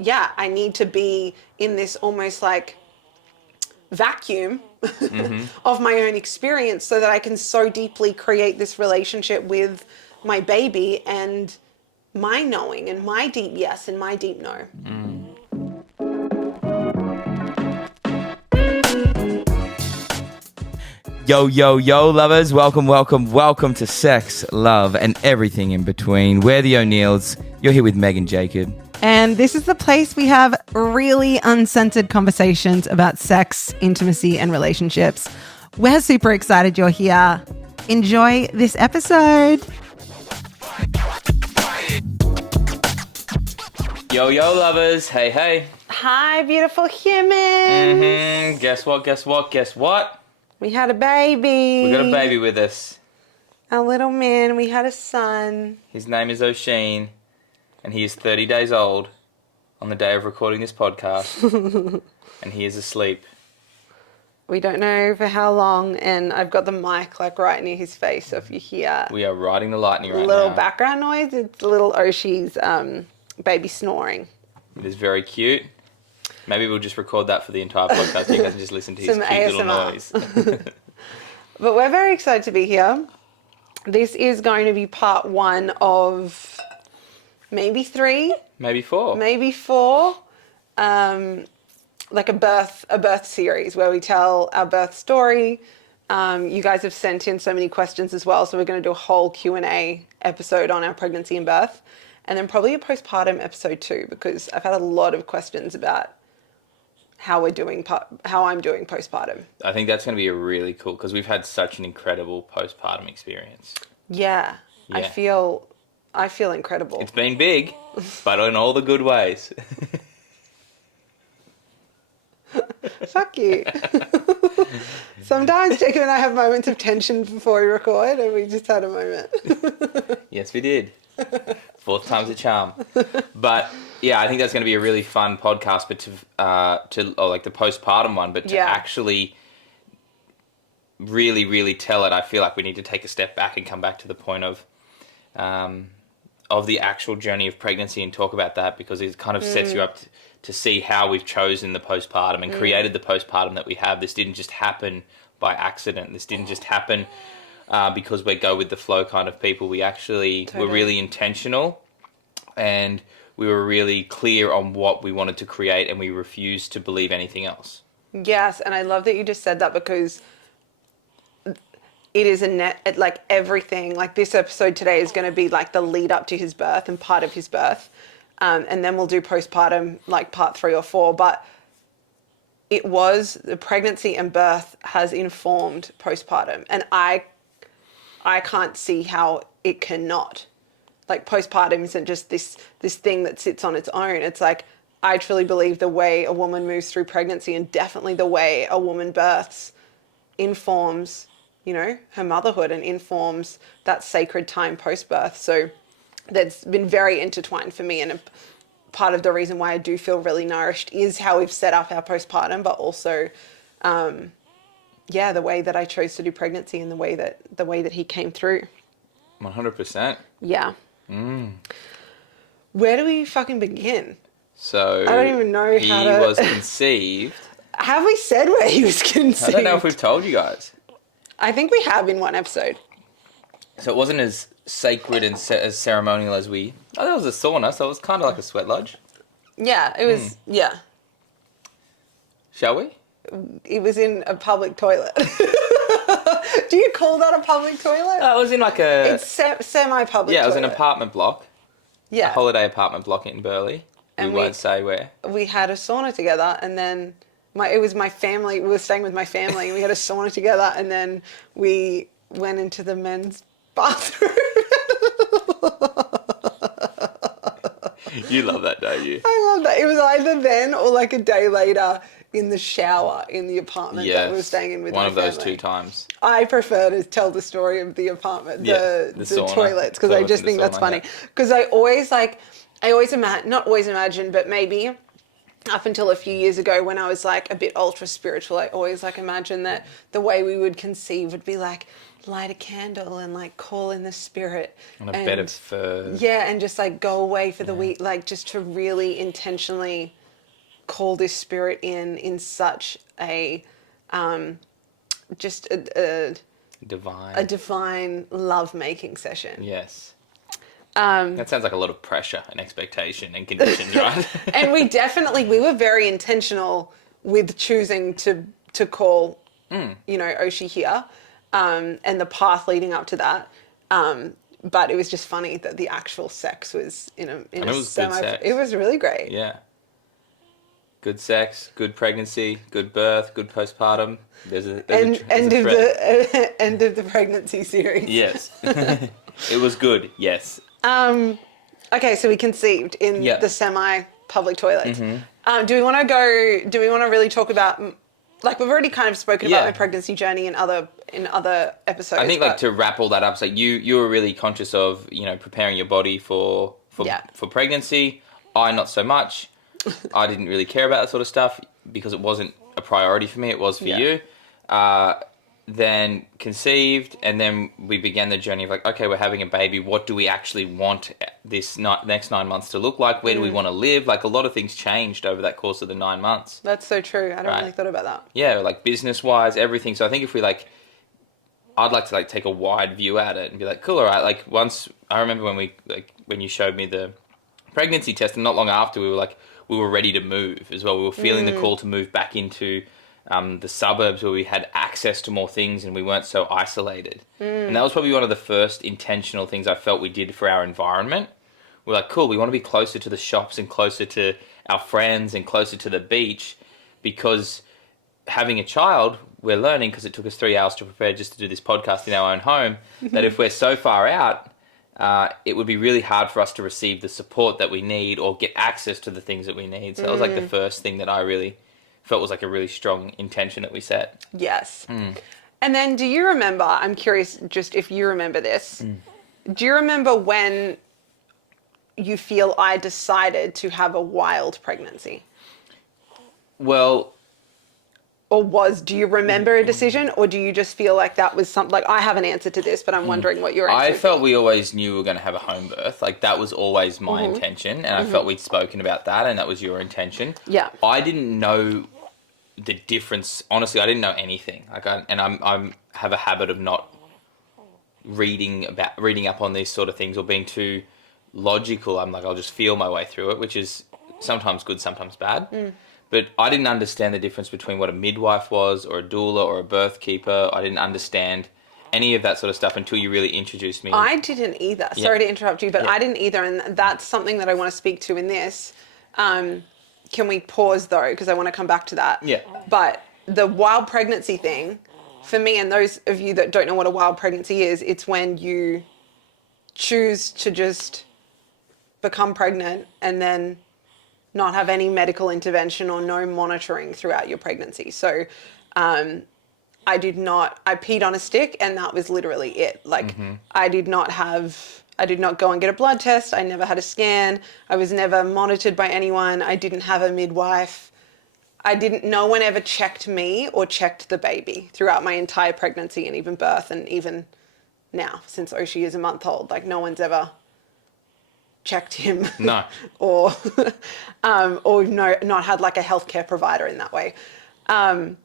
I need to be in this almost like vacuum of my own experience so that I can so deeply create this relationship with my baby and my knowing and my deep yes and my deep no. Yo, yo, yo, lovers. Welcome to Sex, Love, and Everything in Between. We're the O'Neills. You're here with Meg and Jacob. And this is the place we have really uncensored conversations about sex, intimacy, and relationships. We're super excited you're here. Enjoy this episode. Yo, yo, lovers. Hey, hey. Hi, beautiful humans. Guess what? We had a baby. We got a baby with us. A little man. We had a son. His name is Oisin, and he is 30 days old on the day of recording this podcast, and he is asleep. We don't know for how long, and I've got the mic like right near his face, so if you hear We are riding the lightning right little now. background noise, it's little Oshi's baby snoring. It is very cute. Maybe we'll just record that for the entire podcast so you guys can just listen to his Some cute little ASMR. noise. But we're very excited to be here. This is going to be part one of maybe three, Maybe four. maybe four, like a birth series where we tell our birth story. You guys have sent in so many questions as well, so we're going to do a whole Q&A episode on our pregnancy and birth, and then probably a postpartum episode too, because I've had a lot of questions about how I'm doing postpartum. I think that's going to be a really cool, because we've had such an incredible postpartum experience. Yeah. Yeah. I feel incredible. It's been big, but in all the good ways. Fuck you. Sometimes Jacob and I have moments of tension before we record, and we just had a moment. Yes, we did. Fourth time's a charm. But yeah, I think that's going to be a really fun podcast, but like the postpartum one, but to actually really, really tell it, I feel like we need to take a step back and come back to the point of the actual journey of pregnancy and talk about that, because it kind of sets you up to see how we've chosen the postpartum and created the postpartum that we have. This didn't just happen by accident. This didn't just happen because we're go with the flow kind of people. We actually were really intentional, and we were really clear on what we wanted to create, and we refused to believe anything else. Yes, and I love that you just said that, because it is like everything, like this episode today is going to be like the lead up to his birth and part of his birth. And then we'll do postpartum, like part 3 or 4. But it was the pregnancy and birth has informed postpartum. And I can't see how it cannot. Like postpartum isn't just this thing that sits on its own. It's like, I truly believe the way a woman moves through pregnancy, and definitely the way a woman births, informs, her motherhood, and informs that sacred time post-birth. So that's been very intertwined for me, and a part of the reason why I do feel really nourished is how we've set up our postpartum, but also, the way that I chose to do pregnancy and the way that he came through. 100%. Yeah. Where do we fucking begin? So I don't even know he how to... was conceived. Have we said where he was conceived? I don't know if we've told you guys. I think we have in one episode. So it wasn't as sacred and as ceremonial as we... Oh, that was a sauna, so it was kind of like a sweat lodge. Yeah, it was... Yeah. Shall we? It was in a public toilet. Do you call that a public toilet? It was in like a... It's semi-public Yeah, it was toilet. an apartment block. Yeah. A holiday apartment block in Burleigh. And we won't say where. We had a sauna together, and then it was my family. We were staying with my family, and we had a sauna together, and then we went into the men's bathroom. You love that, don't you? I love that. It was either then or like a day later in the shower in the apartment that we were staying in with my family. One of those 2 times. I prefer to tell the story of the apartment, the toilets, because I just think that's funny. Because I always imagine, not always imagine, but maybe up until a few years ago when I was like a bit ultra spiritual, I always like imagined that the way we would conceive would be like light a candle and like call in the spirit. On a bed of fur. Yeah, and just like go away for the week, like just to really intentionally call this spirit in such a just a divine love-making session. Yes. That sounds like a lot of pressure and expectation and conditions, right? And we were very intentional with choosing to call, Oshi here, and the path leading up to that. But it was just funny that the actual sex was in a it was good sex. It was really great. Yeah. Good sex, good pregnancy, good birth, good postpartum. End of the pregnancy series. Yes. It was good. Yes. Okay, so we conceived in the semi-public toilet. Mm-hmm. Do we want to really talk about, like, we've already kind of spoken about my pregnancy journey in other episodes. I think, like, to wrap all that up, so you were really conscious of, preparing your body for pregnancy. I not so much. I didn't really care about that sort of stuff because it wasn't a priority for me. It was for you. Then conceived, and then we began the journey of like, okay, we're having a baby. What do we actually want this next 9 months to look like? Where do we want to live? Like, a lot of things changed over that course of the 9 months. That's so true. I don't really thought about that. Yeah, like business-wise, everything. So I think if we I'd like to like take a wide view at it and be like, cool, all right. Like, once I remember when you showed me the pregnancy test, and not long after we were ready to move as well. We were feeling the call to move back into the suburbs where we had access to more things and we weren't so isolated. And that was probably one of the first intentional things I felt we did for our environment. We're like, cool, we want to be closer to the shops and closer to our friends and closer to the beach, because having a child, we're learning, because it took us 3 hours to prepare just to do this podcast in our own home, that if we're so far out, it would be really hard for us to receive the support that we need or get access to the things that we need. So that was like the first thing that I really felt was like a really strong intention that we set. Yes. And then do you remember, I'm curious just if you remember this, do you remember when you feel I decided to have a wild pregnancy? Well... do you remember a decision, or do you just feel like that was something, like, I have an answer to this, but I'm wondering what your answer is? I felt we always knew we were going to have a home birth. Like, that was always my intention, and I felt we'd spoken about that, and that was your intention. Yeah. I didn't know the difference. Honestly, I didn't know anything. Like, I have a habit of not reading up on these sort of things or being too logical. I'm like, I'll just feel my way through it, which is sometimes good, sometimes bad. But I didn't understand the difference between what a midwife was, or a doula, or a birth keeper. I didn't understand any of that sort of stuff until you really introduced me. I didn't either. Sorry to interrupt you, but I didn't either. And that's something that I want to speak to in this. Can we pause, though? Because I want to come back to that. Yeah. But the wild pregnancy thing, for me, and those of you that don't know what a wild pregnancy is, it's when you choose to just become pregnant and then not have any medical intervention or no monitoring throughout your pregnancy. So I peed on a stick, and that was literally it. Like, I did not go and get a blood test. I never had a scan. I was never monitored by anyone. I didn't have a midwife. No one ever checked me or checked the baby throughout my entire pregnancy and even birth, and even now, since Oshi is a month old. Like, no one's ever checked him. No. or not had like a healthcare provider in that way. And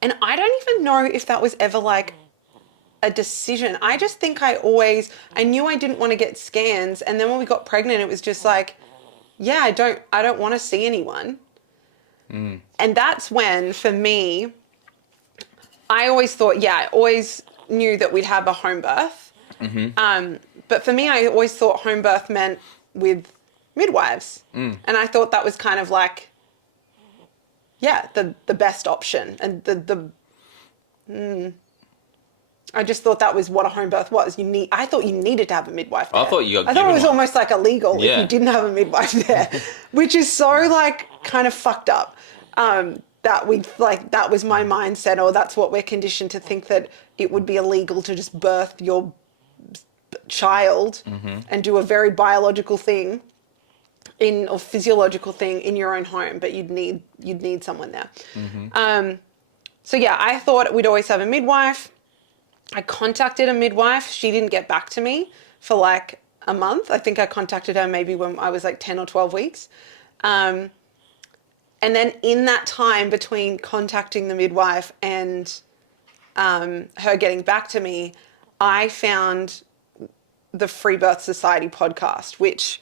I don't even know if that was ever like a decision. I just think I knew I didn't want to get scans. And then when we got pregnant, it was just like, yeah, I don't want to see anyone. And that's when, for me, I always thought, I always knew that we'd have a home birth. But for me, I always thought home birth meant with midwives. And I thought that was kind of like, the best option. And I just thought that was what a home birth was. I thought you needed to have a midwife there. I thought you got I thought it was one. almost like illegal if you didn't have a midwife there, which is so like kind of fucked up. That was my mindset, or that's what we're conditioned to think, that it would be illegal to just birth your child and do a very biological thing or physiological thing in your own home, but you'd need someone there. So yeah, I thought we'd always have a midwife. I contacted a midwife. She didn't get back to me for like a month. I think I contacted her maybe when I was like 10 or 12 weeks. And then in that time between contacting the midwife and her getting back to me, I found the Free Birth Society podcast, which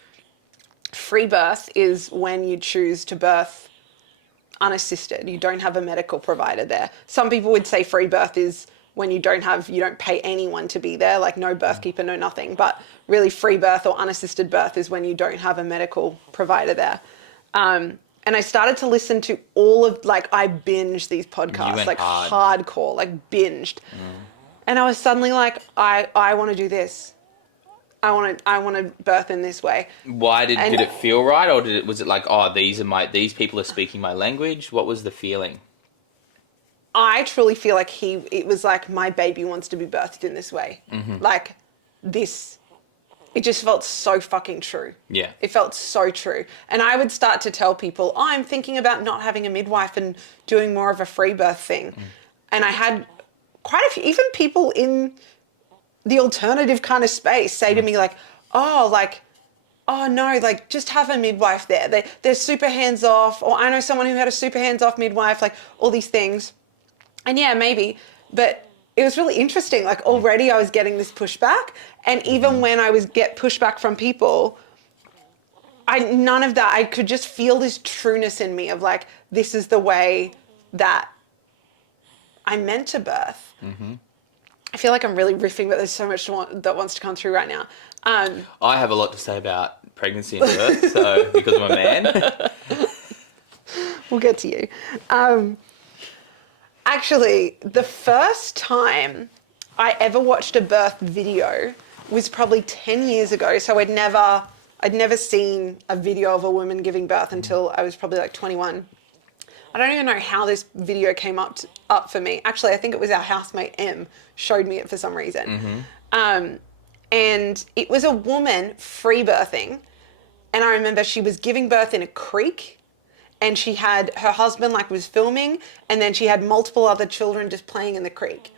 free birth is when you choose to birth unassisted. You don't have a medical provider there. Some people would say free birth is when you don't pay anyone to be there, like no birth keeper, no nothing. But really free birth or unassisted birth is when you don't have a medical provider there. And I started to listen to I binged these podcasts, like hardcore, like binged. And I was suddenly like, I want to do this. I want to birth in this way. Why did it feel right, or was it like, oh, these people are speaking my language? What was the feeling? I truly feel like it was like my baby wants to be birthed in this way. Like this, it just felt so fucking true. Yeah. It felt so true. And I would start to tell people, oh, I'm thinking about not having a midwife and doing more of a free birth thing. And I had quite a few, even people in the alternative kind of space say to me like, oh no, like just have a midwife there. They're super hands off, or I know someone who had a super hands off midwife, like all these things. And yeah, maybe, but it was really interesting. Like already I was getting this pushback, and even when I was get pushback from people, none of that, I could just feel this trueness in me of like, this is the way that I'm meant to birth. I feel like I'm really riffing, but there's so much that wants to come through right now. I have a lot to say about pregnancy and birth, so because I'm a man. We'll get to you. Actually, the first time I ever watched a birth video was probably 10 years ago. So I'd never seen a video of a woman giving birth until I was probably like 21. I don't even know how this video came up for me. Actually, I think it was our housemate M showed me it for some reason. And it was a woman free birthing. And I remember she was giving birth in a creek, and she had her husband was filming, and then she had multiple other children just playing in the creek.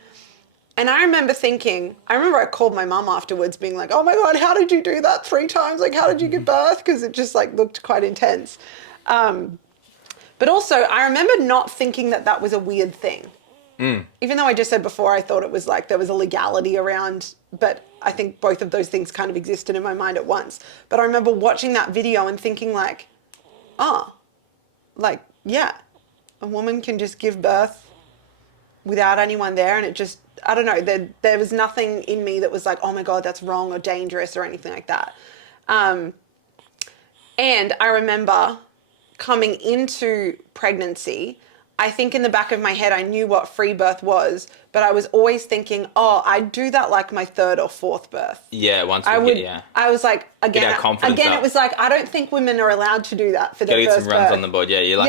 And I remember I called my mum afterwards being like, oh my God, how did you do that 3 times? Like, how did you give birth? Because it just looked quite intense. But also I remember not thinking that was a weird thing. Even though I just said before, I thought it was like there was a legality around, but I think both of those things kind of existed in my mind at once. But I remember watching that video and thinking yeah, a woman can just give birth without anyone there. And it just, I don't know, there was nothing in me that was like, oh my God, that's wrong or dangerous or anything like that. And I remember coming into pregnancy, I think in the back of my head, I knew what free birth was, but I was always thinking, oh, I'd do that like my 3rd or 4th birth. Yeah, I was like, again, it was like, I don't think women are allowed to do that for their first birth. Get some runs on the board, yeah. You're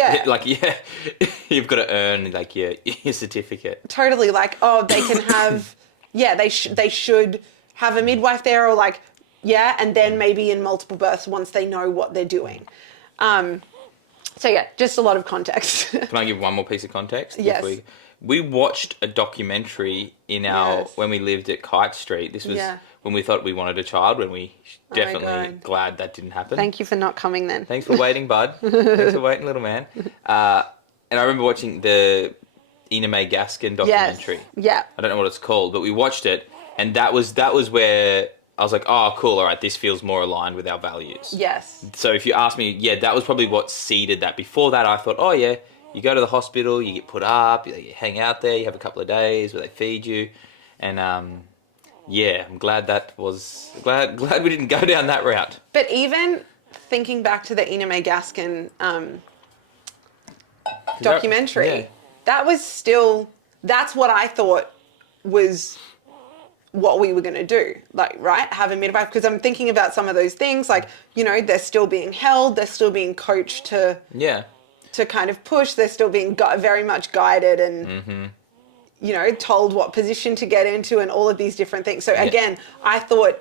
you've got to earn your certificate. Totally, they can have, they should have a midwife there, or and then maybe in multiple births once they know what they're doing. So yeah, just a lot of context. Can I give one more piece of context? Yes. We watched a documentary when we lived at Kite Street. This was when we thought we wanted a child, when we definitely glad that didn't happen. Thank you for not coming then. Thanks for waiting, bud. Thanks for waiting, little man. And I remember watching the Ina May Gaskin documentary. Yes. Yeah. I don't know what it's called, but we watched it, and that was where I was like, oh, cool, all right, this feels more aligned with our values. Yes. So if you ask me, that was probably what seeded that. Before that, I thought, oh, yeah, you go to the hospital, you get put up, you hang out there, you have a couple of days where they feed you. And, I'm glad glad we didn't go down that route. But even thinking back to the Ina May Gaskin documentary, that was still, that's what I thought was what we were going to do, have a midwife, because I'm thinking about some of those things, they're still being held, they're still being coached to kind of push, they're still being very much guided and, told what position to get into and all of these different things. So again, I thought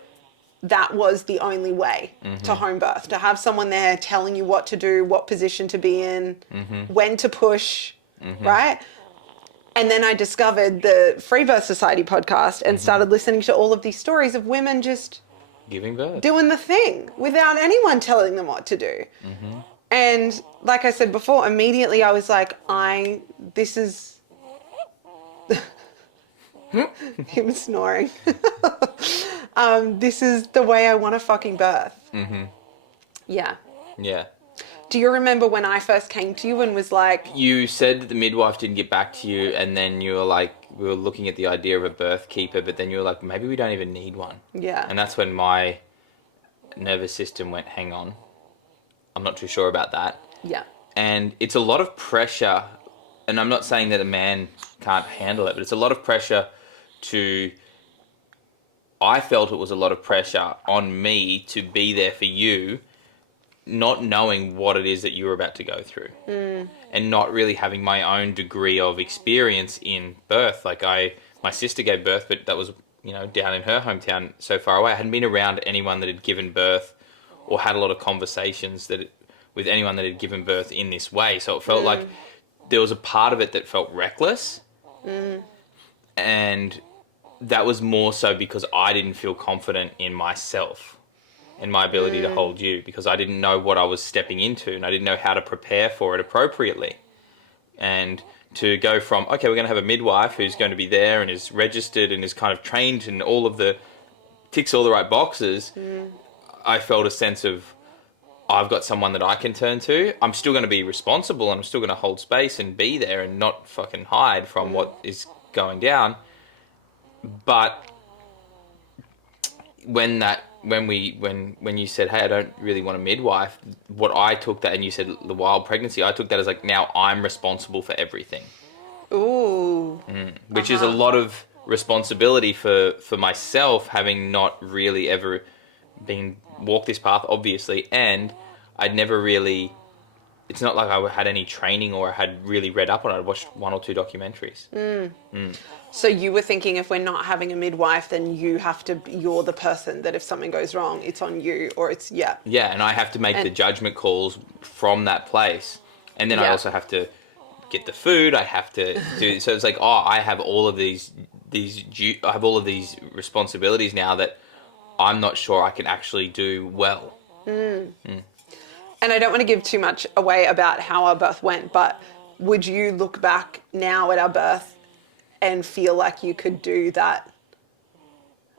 that was the only way to home birth, to have someone there telling you what to do, what position to be in, when to push, right? And then I discovered the Free Birth Society podcast and started listening to all of these stories of women just Giving birth. doing the thing without anyone telling them what to do. And like I said before, immediately I was like, this is... him snoring. This is the way I want to fucking birth. Yeah. Yeah. Do you remember when I first came to you and was like... You said that the midwife didn't get back to you, and then you were like, we were looking at the idea of a birth keeper, but then you were like, maybe we don't even need one. Yeah. And that's when my nervous system went, hang on, I'm not too sure about that. Yeah. And it's a lot of pressure, and I'm not saying that a man can't handle it, but it's a lot of pressure I felt it was a lot of pressure on me to be there for you, not knowing what it is that you were about to go through, and not really having my own degree of experience in birth. Like my sister gave birth, but that was, down in her hometown, so far away. I hadn't been around anyone that had given birth or had a lot of conversations with anyone that had given birth in this way. So it felt like there was a part of it that felt reckless. And that was more so because I didn't feel confident in myself and my ability to hold you, because I didn't know what I was stepping into and I didn't know how to prepare for it appropriately. And to go from, okay, we're going to have a midwife who's going to be there and is registered and is kind of trained and ticks all the right boxes, I felt a sense of, I've got someone that I can turn to. I'm still going to be responsible and I'm still going to hold space and be there and not fucking hide from what is going down. But when you said, hey, I don't really want a midwife, what I took that, and you said the wild pregnancy, I took that as like, now I'm responsible for everything. Ooh. Which is a lot of responsibility for myself, having not really ever walked this path, obviously, and I'd never really, it's not like I had any training or I had really read up on it. I watched 1 or 2 documentaries. So you were thinking, if we're not having a midwife, then you're the person that if something goes wrong, it's on you, or it's, Yeah, and I have to make the judgment calls from that place. And then I also have to get the food. I have to do, so it's like, I have all of these responsibilities now that I'm not sure I can actually do well. And I don't want to give too much away about how our birth went, but would you look back now at our birth and feel like you could do that?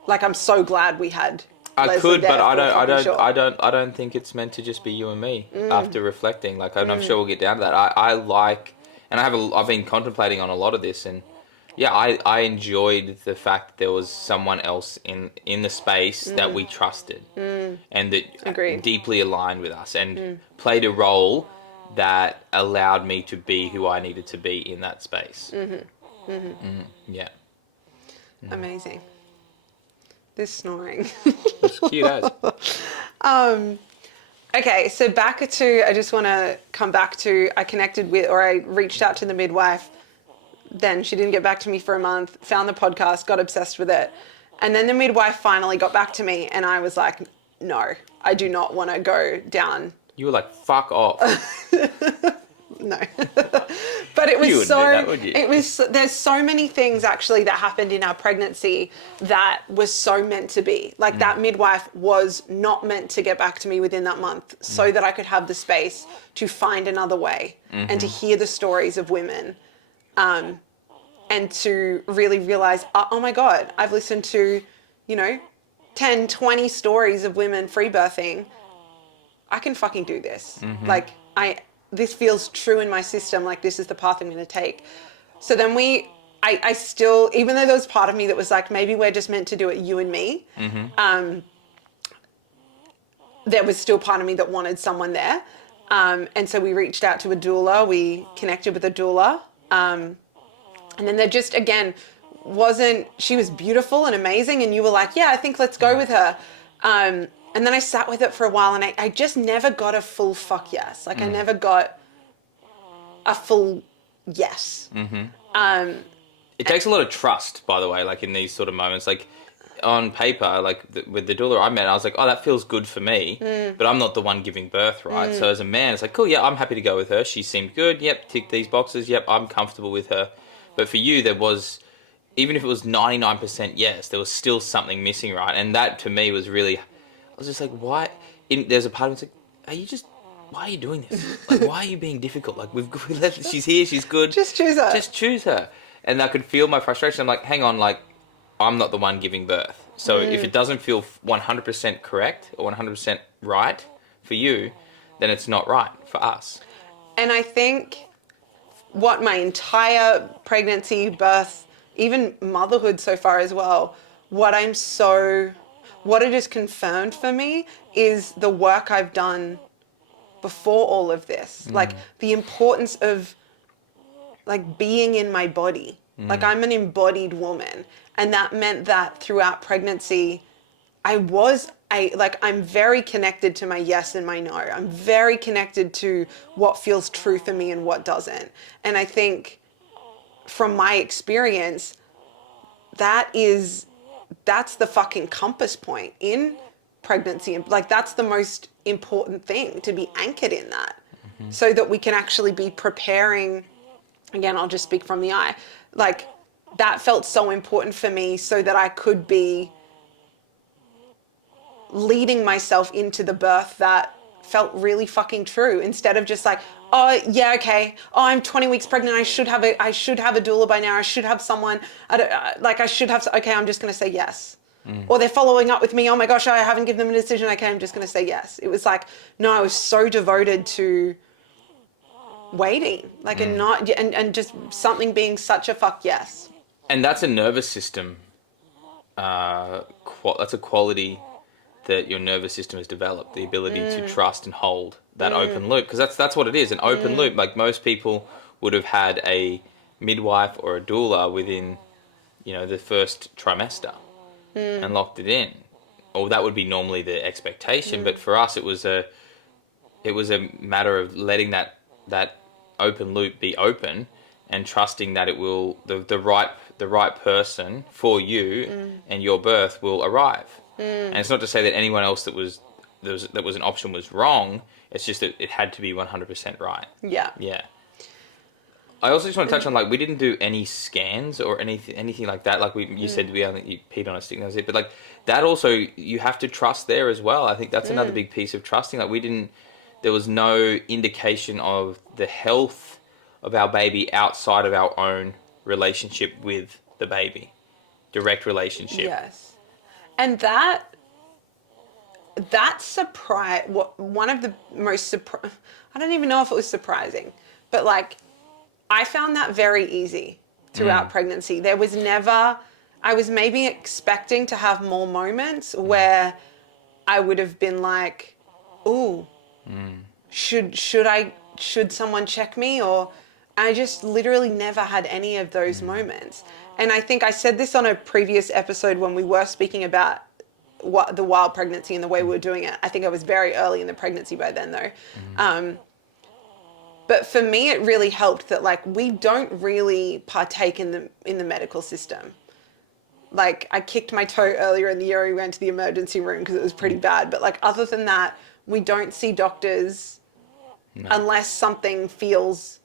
Like, I'm so glad we had I Leslie could, there, but I I don't think it's meant to just be you and me. After reflecting, like, and I'm sure we'll get down to that. I've been contemplating on a lot of this, and I enjoyed the fact that there was someone else in the space that we trusted and that deeply aligned with us and played a role that allowed me to be who I needed to be in that space. Yeah. Amazing. This snoring. Cute as. Okay, so I just want to come back to, I reached out to the midwife. Then she didn't get back to me for a month, found the podcast, got obsessed with it. And then the midwife finally got back to me and I was like, no, I do not want to go down. You were like, fuck off. No. But it was you wouldn't do that, would you? There's so many things actually that happened in our pregnancy that was so meant to be. Like that midwife was not meant to get back to me within that month so that I could have the space to find another way and to hear the stories of women. And to really realize, oh my God, I've listened to, 10, 20 stories of women free birthing. I can fucking do this. Like this feels true in my system. Like this is the path I'm going to take. So then I still, even though there was part of me that was like, maybe we're just meant to do it, you and me. There was still part of me that wanted someone there. And so we reached out to a doula. We connected with a doula. And then there just, again, she was beautiful and amazing. And you were like, yeah, I think let's go with her. And then I sat with it for a while and I just never got a full fuck yes. Like I never got a full yes. It takes a lot of trust, by the way, like in these sort of moments. Like on paper, like with the doula I met, I was like, oh, that feels good for me, but I'm not the one giving birth, right? So as a man, it's like, cool, yeah, I'm happy to go with her. She seemed good. Yep, tick these boxes. Yep, I'm comfortable with her. But for you, there was, even if it was 99% yes, there was still something missing, right? And that to me was really, I was just like, why? There's a part of me that's like, why are you doing this? Like, why are you being difficult? Like, she's here, she's good. Just choose her. Just choose her. And I could feel my frustration. I'm like, hang on, like, I'm not the one giving birth. So if it doesn't feel 100% correct or 100% right for you, then it's not right for us. And I think what my entire pregnancy, birth, even motherhood so far as well, what it has confirmed for me is the work I've done before all of this. Like the importance of like being in my body. Like I'm an embodied woman. And that meant that throughout pregnancy, I'm very connected to my yes and my no. I'm very connected to what feels true for me and what doesn't. And I think from my experience, that's the fucking compass point in pregnancy. Like that's the most important thing, to be anchored in that, so that we can actually be preparing. Again, I'll just speak from the eye. Like that felt so important for me so that I could be leading myself into the birth that felt really fucking true, instead of just like, oh yeah, okay, oh, I'm 20 weeks pregnant, I should have a doula by now, I should have someone, okay, I'm just going to say yes. Or they're following up with me, oh my gosh, I haven't given them a decision, okay, I'm just going to say yes. It was like, no, I was so devoted to waiting, like, and just something being such a fuck yes. And that's a nervous system, that's a quality that your nervous system has developed, the ability to trust and hold that open loop, because that's what it is, an open loop. Like most people would have had a midwife or a doula within, the first trimester and locked it in, or that would be normally the expectation. But for us, it was a matter of letting that open loop be open and trusting that it will the right person for you and your birth will arrive. And it's not to say that anyone else that was an option was wrong. It's just that it had to be 100% right. Yeah. Yeah. I also just want to touch on, like, we didn't do any scans or anything like that. Like you said, you peed on a stick, and that was it. But like that also, you have to trust there as well. I think that's another big piece of trusting. Like there was no indication of the health of our baby outside of our own relationship with the baby, direct relationship. Yes. And that surprise, one of the most I don't even know if it was surprising, but like I found that very easy throughout pregnancy. There was never, I was maybe expecting to have more moments where I would have been like, ooh, should someone check me? Or I just literally never had any of those moments. And I think I said this on a previous episode when we were speaking about what the wild pregnancy and the way we were doing it. I think I was very early in the pregnancy by then though. But for me, it really helped that like we don't really partake in the medical system. Like I kicked my toe earlier in the year. We went to the emergency room because it was pretty bad. But like other than that, we don't see doctors unless something feels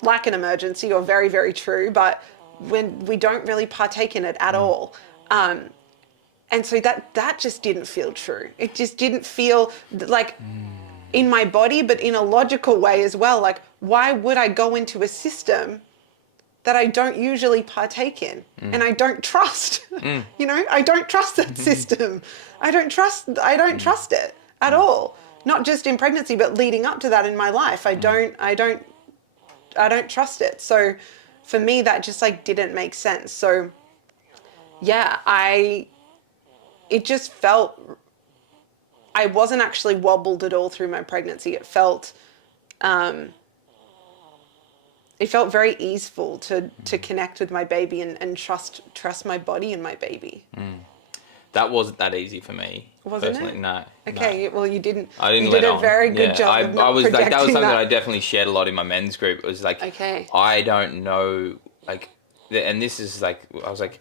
like an emergency or very, very true. But when we don't really partake in it at all. And so that just didn't feel true. It just didn't feel like in my body, but in a logical way as well. Like, why would I go into a system that I don't usually partake in and I don't trust? I don't trust that system. I don't trust it at all. Not just in pregnancy, but leading up to that in my life. I don't trust it. So for me, that just like didn't make sense. So yeah, it just felt, I wasn't actually wobbled at all through my pregnancy. It felt very easeful to connect with my baby and trust my body and my baby. That wasn't that easy for me. Wasn't personally. it? No. Okay, no. well you didn't. I didn't. You let did on. a very good job. Of not I was like, that was something that I that. definitely shared a lot in my men's group. It was like, Okay. I don't know, like, and this is like, I was like,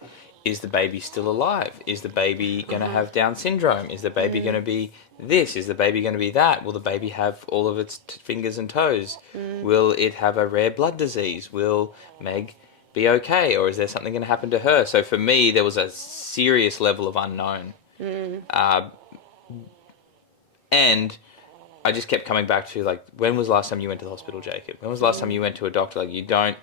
is the baby still alive? Is the baby going to have Down syndrome? Is the baby going to be this? Is the baby going to be that? Will the baby have all of its fingers and toes? Will it have a rare blood disease? Will Meg be okay? Or is there something going to happen to her? So for me, there was a serious level of unknown. And I just kept coming back to, like, when was the last time you went to the hospital, Jacob? When was the last time you went to a doctor? Like, you don't...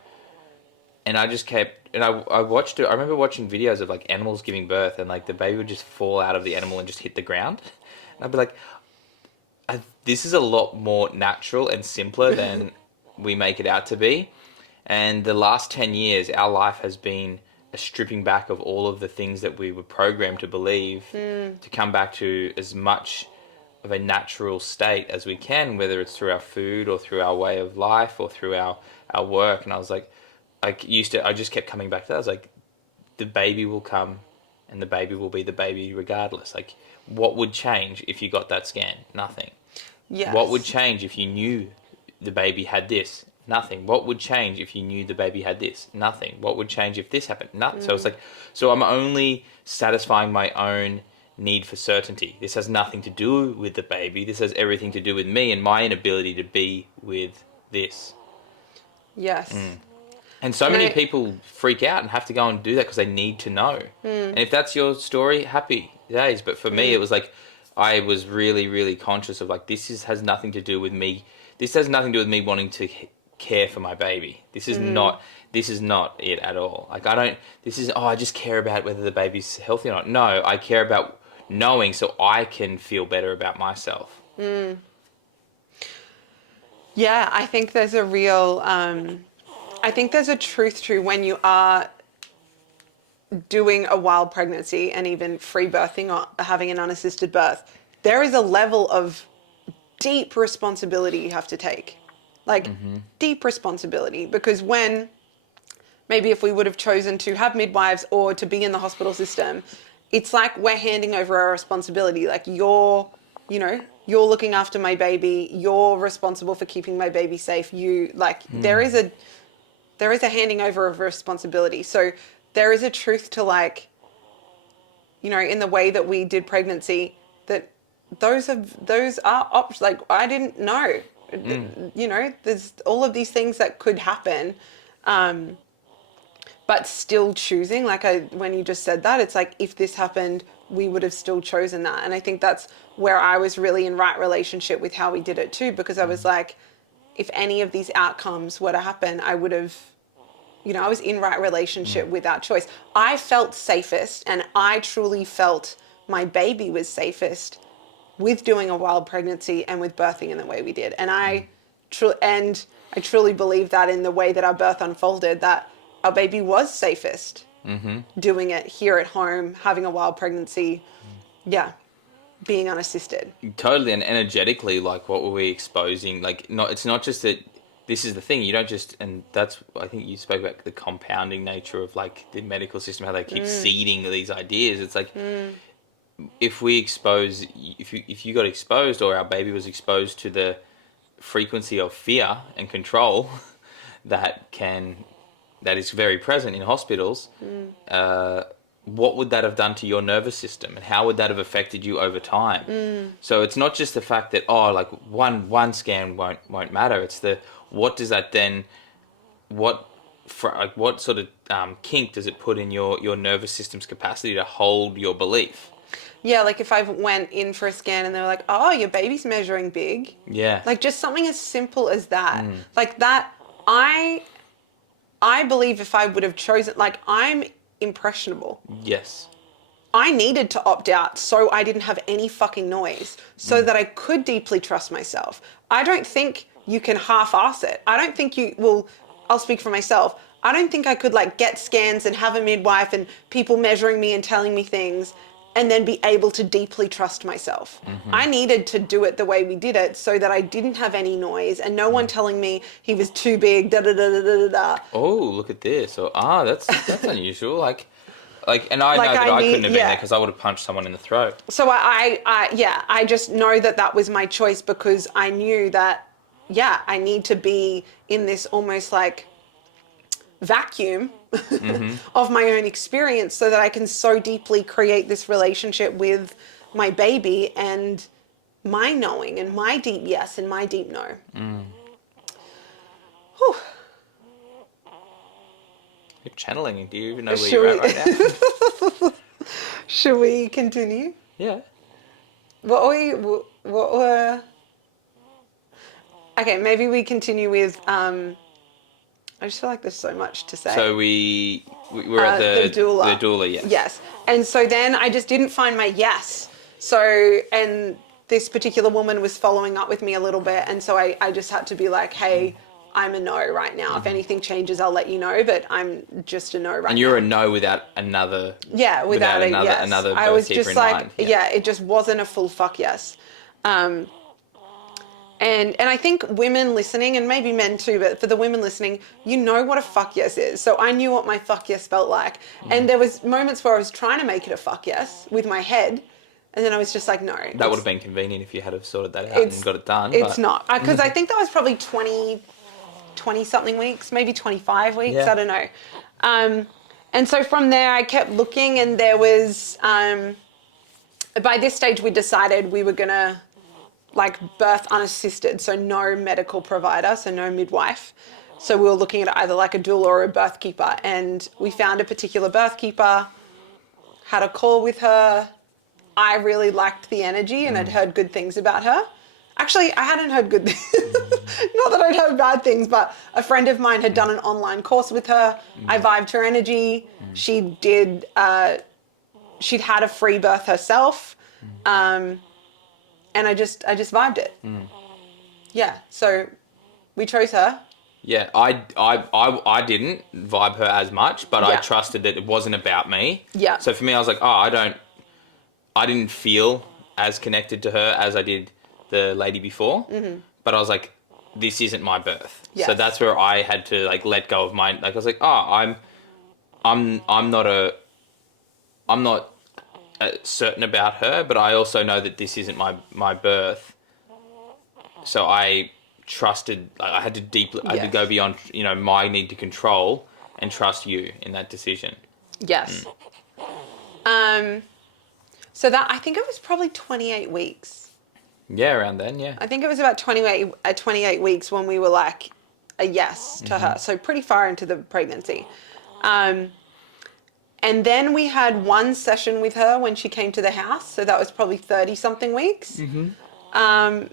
And I just kept... And I watched it. I remember watching videos of, like, animals giving birth, and, like, the baby would just fall out of the animal and just hit the ground. And I'd be like, this is a lot more natural and simpler than we make it out to be. And the last 10 years, our life has been a stripping back of all of the things that we were programmed to believe, to come back to as much of a natural state as we can, whether it's through our food or through our way of life or through our work. And I was like, I just kept coming back to that. I was like, the baby will come and the baby will be the baby regardless. Like, what would change if you got that scan? Nothing. Yes. What would change if you knew the baby had this? Nothing. What would change if you knew the baby had this? Nothing. What would change if this happened? Nothing. So it's like, so I'm only satisfying my own need for certainty. This has nothing to do with the baby. This has everything to do with me and my inability to be with this. Yes. And so many people freak out and have to go and do that because they need to know. And if that's your story, happy days. But for me, it was like, I was really, really conscious of, like, has nothing to do with me. This has nothing to do with me wanting to care for my baby. This is not it at all. Like, I just care about whether the baby's healthy or not. No, I care about knowing so I can feel better about myself. Yeah, I think there's a real, I think there's a truth to when you are doing a wild pregnancy and even free birthing or having an unassisted birth, there is a level of deep responsibility you have to take. Like, deep responsibility. Because maybe if we would have chosen to have midwives or to be in the hospital system, it's like we're handing over our responsibility. Like, you're looking after my baby. You're responsible for keeping my baby safe. There is a handing over of responsibility. So there is a truth to, like, in the way that we did pregnancy, that those are options. Like, I didn't know, there's all of these things that could happen. But still choosing, when you just said that, it's like, if this happened, we would have still chosen that. And I think that's where I was really in right relationship with how we did it too, because I was like, if any of these outcomes were to happen, I would have, I was in right relationship with our choice. I felt safest, and I truly felt my baby was safest with doing a wild pregnancy and with birthing in the way we did. And I truly believe that in the way that our birth unfolded, that our baby was safest doing it here at home, having a wild pregnancy, being unassisted. Totally, and energetically, like, what were we exposing? Like, it's not just that. This is the thing. You don't just, and that's, I think you spoke about the compounding nature of, like, the medical system, how they keep seeding these ideas. It's like, if you got exposed, or our baby was exposed to the frequency of fear and control that is very present in hospitals, what would that have done to your nervous system, and how would that have affected you over time? So it's not just the fact that, one scan won't matter. It's what does that then, what sort of kink does it put in your nervous system's capacity to hold your belief? Yeah, like if I went in for a scan and they were like, oh, your baby's measuring big. Yeah. Like, just something as simple as that. Like that, I believe if I would have chosen, like, I'm impressionable. Yes. I needed to opt out so I didn't have any fucking noise, so that I could deeply trust myself. I don't think you can half-ass it. I don't think I'll speak for myself. I don't think I could, like, get scans and have a midwife and people measuring me and telling me things and then be able to deeply trust myself. I needed to do it the way we did it so that I didn't have any noise and no one telling me he was too big, da-da-da-da-da-da. Oh, look at this. Or, that's unusual. And I know that I couldn't have been there because I would have punched someone in the throat. So I just know that was my choice, because I knew that, I need to be in this almost like vacuum of my own experience so that I can so deeply create this relationship with my baby and my knowing and my deep yes and my deep no. Whew. You're channeling. Do you even know where Should you're we- at right now? Should we continue? Yeah. What were... Okay, maybe we continue with... I just feel like there's so much to say. So we were at the doula. The doula, yes. Yes. And so then I just didn't find my yes. So, and this particular woman was following up with me a little bit. And so I just had to be like, hey, I'm a no right now. If anything changes, I'll let you know. But I'm just a no right now. And you're a no without another... without a another, yes. another I was birth keeper just in like, mind. yeah, it just wasn't a full fuck yes. And I think women listening, and maybe men too, but for the women listening, you know what a fuck yes is. So I knew what my fuck yes felt like. And there was moments where I was trying to make it a fuck yes with my head. And then I was just like, no. That would have been convenient if you had have sorted that out and got it done. It's not. Because I think that was probably 20-something weeks, maybe 25 weeks. Yeah. I don't know. And so from there, I kept looking, and there was... by this stage, we decided we were going to birth unassisted, so no medical provider, so no midwife. So we were looking at either like a doula or a birth keeper, and we found a particular birth keeper, had a call with her. I really liked the energy and had heard good things about her. Actually, I hadn't heard good things. Not that I'd heard bad things, but a friend of mine had done an online course with her. I vibed her energy. She did, she'd had a free birth herself. And I just vibed it. Yeah, so we chose her. Yeah, I didn't vibe her as much, but I Yeah. trusted that it wasn't about me. Yeah. So for me, I was like, I didn't feel as connected to her as I did the lady before. But I was like, this isn't my birth. Yes. So that's where I had to let go of my, I was like, I'm not certain about her, but I also know that this isn't my birth. So I trusted. I had to I had to go beyond my need to control and trust you in that decision. Yes. So that, I think it was probably 28 weeks. Yeah, around then. Yeah. I think it was about 28 weeks when we were like a yes to her. So pretty far into the pregnancy. And then we had one session with her when she came to the house. So that was probably 30-something weeks. And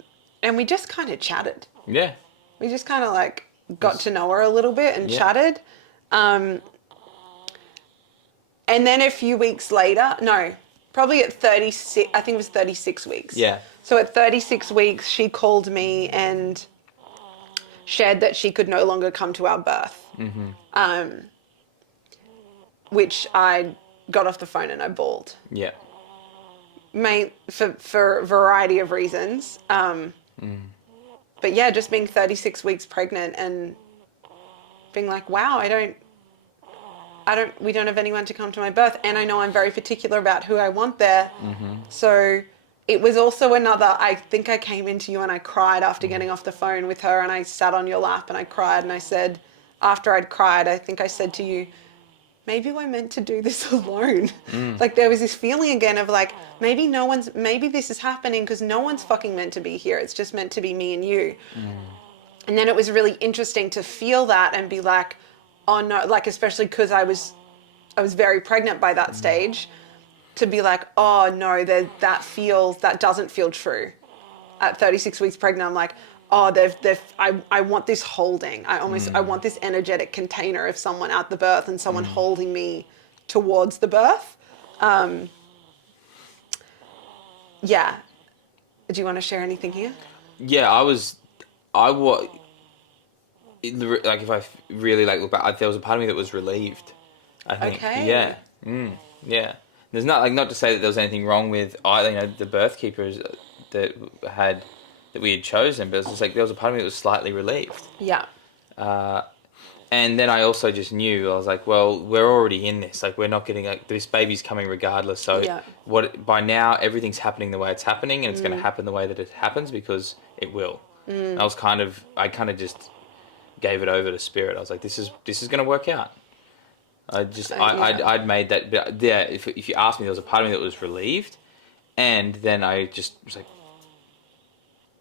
we just kind of chatted. Yeah. We just kind of got to know her a little bit and chatted. And then a few weeks later, no, probably at 36, I think it was 36 weeks. Yeah. So at 36 weeks, she called me and shared that she could no longer come to our birth. Which I got off the phone and I bawled. Yeah. For a variety of reasons. But yeah, just being 36 weeks pregnant and being like, wow, we don't have anyone to come to my birth. And I know I'm very particular about who I want there. So it was also another, I think I came into you and I cried after getting off the phone with her, and I sat on your lap and I cried, and I said, after I'd cried, I think I said to you, maybe we're meant to do this alone. There was this feeling again of maybe this is happening because no one's fucking meant to be here. It's just meant to be me and you. And then it was really interesting to feel that and be like, oh no, especially because I was very pregnant by that stage, to be like, oh no, that doesn't feel true. At 36 weeks pregnant, I'm like, oh, I want this holding. I want this energetic container of someone at the birth and someone holding me towards the birth. Yeah. Do you want to share anything here? Yeah, if I really look back, there was a part of me that was relieved, I think. Okay. Yeah. Yeah. There's not to say that there was anything wrong with the birth keepers that we had chosen, but it was just there was a part of me that was slightly relieved. Yeah. And then I also just knew, I was like, well, we're already in this. We're not getting, this baby's coming regardless. So by now, everything's happening the way it's happening, and it's going to happen the way that it happens because it will. I kind of just gave it over to spirit. I was like, this is going to work out. I'd made that. But yeah, if you ask me, there was a part of me that was relieved, and then I just was like,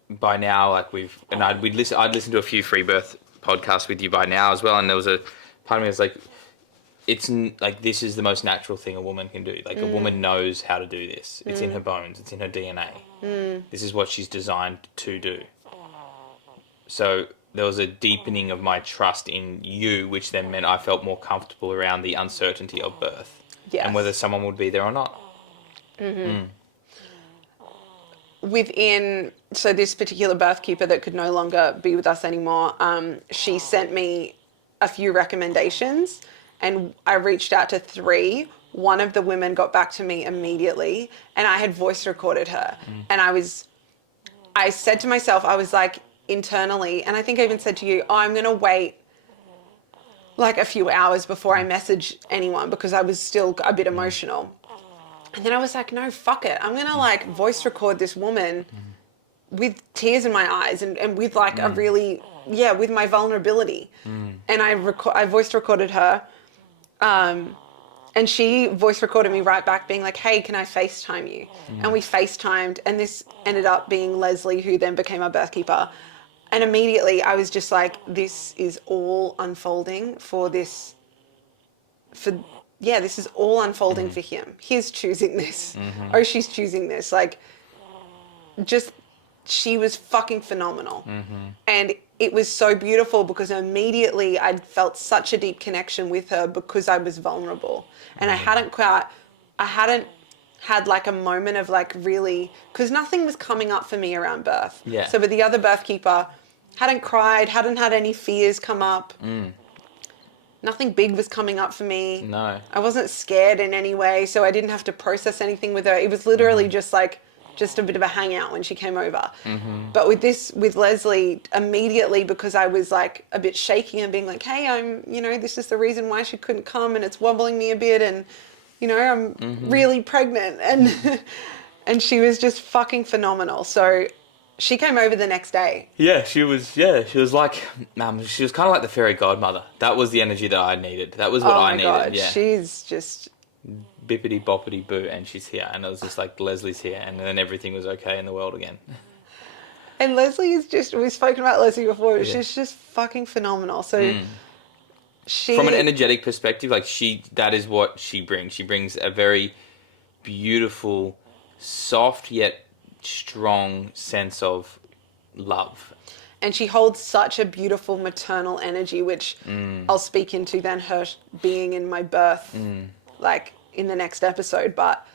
by now, like I'd listen to a few free birth podcasts with you by now as well, and there was a part of me that was like, like this is the most natural thing a woman can do. Like a woman knows how to do this. It's in her bones. It's in her DNA. This is what she's designed to do. So there was a deepening of my trust in you, which then meant I felt more comfortable around the uncertainty of birth. Yes. And whether someone would be there or not. So this particular birth keeper that could no longer be with us anymore, she sent me a few recommendations, and I reached out to 3. One of the women got back to me immediately, and I had voice recorded her. And I said to myself, I was like, internally, and I think I even said to you, I'm going to wait like a few hours before I message anyone because I was still a bit emotional. And then I was like, no, fuck it. I'm going to like voice record this woman with tears in my eyes and with like a really, with my vulnerability. And I voice recorded her. And she voice recorded me right back being like, hey, can I FaceTime you? And we FaceTimed, and this ended up being Leslie, who then became our birth keeper. And immediately I was just like, this is all unfolding this is all unfolding for him. He's choosing this. Oh, she's choosing this. Like, she was fucking phenomenal. And it was so beautiful because immediately I felt such a deep connection with her because I was vulnerable. And I hadn't had like a moment of like really, because nothing was coming up for me around birth. Yeah. So, but the other birth keeper hadn't cried, hadn't had any fears come up. Nothing big was coming up for me. No. I wasn't scared in any way, so I didn't have to process anything with her. It was literally just a bit of a hangout when she came over. But with Leslie, immediately, because I was like a bit shaky and being like, hey, this is the reason why she couldn't come and it's wobbling me a bit and, I'm really pregnant. And she was just fucking phenomenal. So she came over the next day. Yeah, she was like, she was kind of like the fairy godmother. That was the energy that I needed. That was what I needed. God, yeah. She's just bippity boppity boo, and she's here. And it was just like, Leslie's here, and then everything was okay in the world again. And Leslie we've spoken about Leslie before, but she's just fucking phenomenal. So from an energetic perspective, like that is what she brings. She brings a very beautiful, soft yet strong sense of love. And she holds such a beautiful maternal energy, which I'll speak into then her being in my birth, like in the next episode. But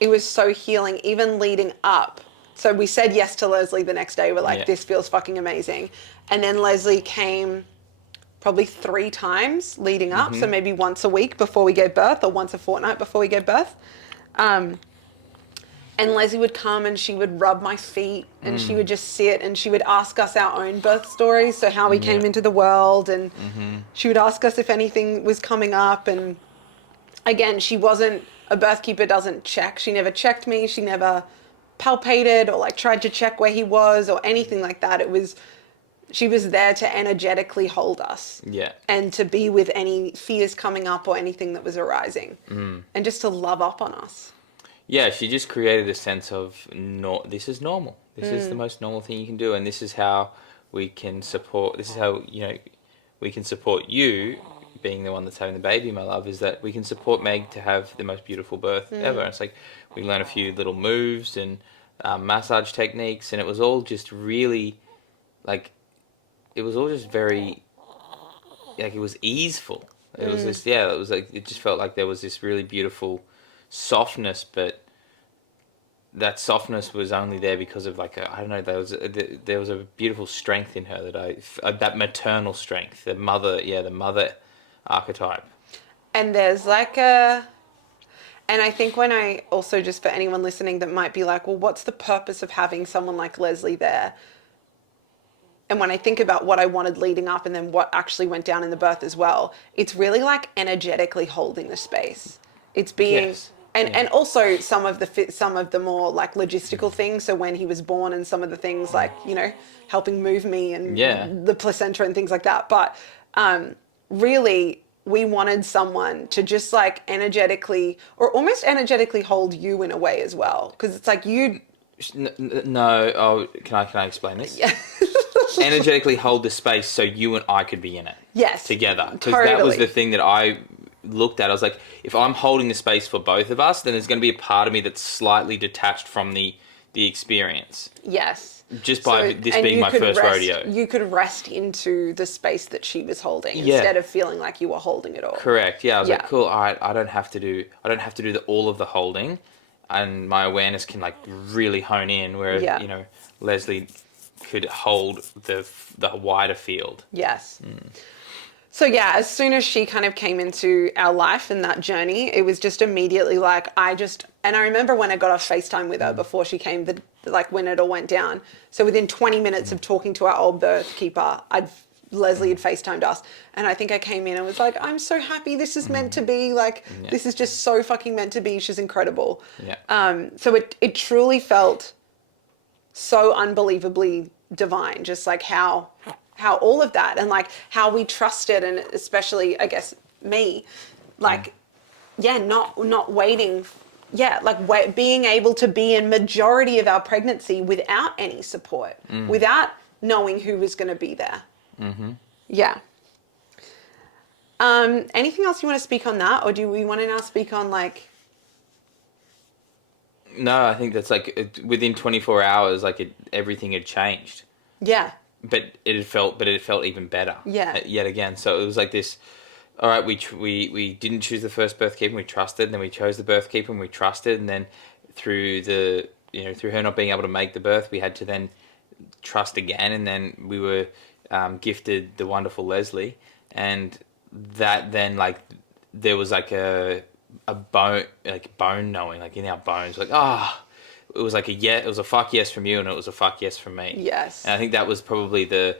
it was so healing, even leading up. So we said yes to Leslie the next day. We're like, this feels fucking amazing. And then Leslie came probably 3 times leading up. So maybe once a week before we gave birth or once a fortnight before we gave birth. And Leslie would come and she would rub my feet and she would just sit and she would ask us our own birth stories. So how we came into the world, and she would ask us if anything was coming up. And again, she wasn't, a birth keeper doesn't check. She never checked me. She never palpated or like tried to check where he was or anything like that. She was there to energetically hold us. Yeah. And to be with any fears coming up or anything that was arising. And just to love up on us. Yeah, she just created a sense of, this is normal. This is the most normal thing you can do, and this is how we can support, we can support you, being the one that's having the baby, my love, is that we can support Meg to have the most beautiful birth ever. And it's like, we learn a few little moves and massage techniques, and it was all just really, like, it was all just very, like, it was easeful. It was this, it was like, it just felt like there was this really beautiful softness, but that softness was only there because of like I don't know, there was a beautiful strength in her that maternal strength, the mother archetype. And there's like and I think when I also, just for anyone listening that might be like, well, what's the purpose of having someone like Leslie there? And when I think about what I wanted leading up and then what actually went down in the birth as well, it's really like energetically holding the space. It's being and also some of the more like logistical things. So when he was born and some of the things like, helping move me and the placenta and things like that. But really we wanted someone to just like energetically or almost energetically hold you in a way as well. Because it's like you... No, oh, can I explain this? Yeah. Energetically hold the space so you and I could be in it. Yes. Together. Because Totally. that was the thing that I looked at. I was like, if I'm holding the space for both of us, then there's going to be a part of me that's slightly detached from the experience. Yes. Just by this and being my first rodeo. You could rest into the space that she was holding Yeah. instead of feeling like you were holding it all. Correct. Yeah, I was like, cool. All right, I don't have to do all of the holding, and my awareness can like really hone in. Where you know, Leslie could hold the wider field. Yes. So yeah, as soon as she kind of came into our life in that journey, it was just immediately like and I remember when I got off FaceTime with her before she came, like when it all went down. So within 20 minutes of talking to our old birth keeper, Leslie had FaceTimed us, and I think I came in and was like, I'm so happy, this is meant to be, like this is just so fucking meant to be. She's incredible. Yeah. So it truly felt so unbelievably divine, just like how all of that and like how we trusted, and especially I guess me, like not waiting, like being able to be in majority of our pregnancy without any support, without knowing who was going to be there. Yeah. Anything else you want to speak on that, or do we want to now speak on like... No, I think that's like within 24 hours, like everything had changed. Yeah. But it felt even better. Yeah. Yet again, so it was like this. All right, we didn't choose the first birth keeper, and we trusted. And then we chose the birth keeper, and we trusted. And then through her not being able to make the birth, we had to then trust again. And then we were gifted the wonderful Leslie, and that then like there was like a bone knowing, like in our bones, like it was like it was a fuck yes from you, and it was a fuck yes from me. Yes. And I think that was probably the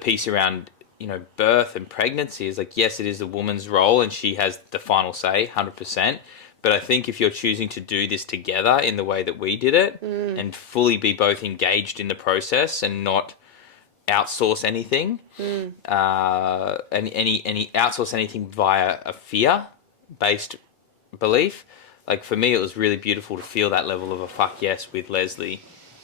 piece around, you know, birth and pregnancy is like, yes, it is the woman's role and she has the final say 100%. But I think if you're choosing to do this together in the way that we did it and fully be both engaged in the process and not outsource anything, and any outsource anything via a fear-based belief, like for me it was really beautiful to feel that level of a fuck yes with Leslie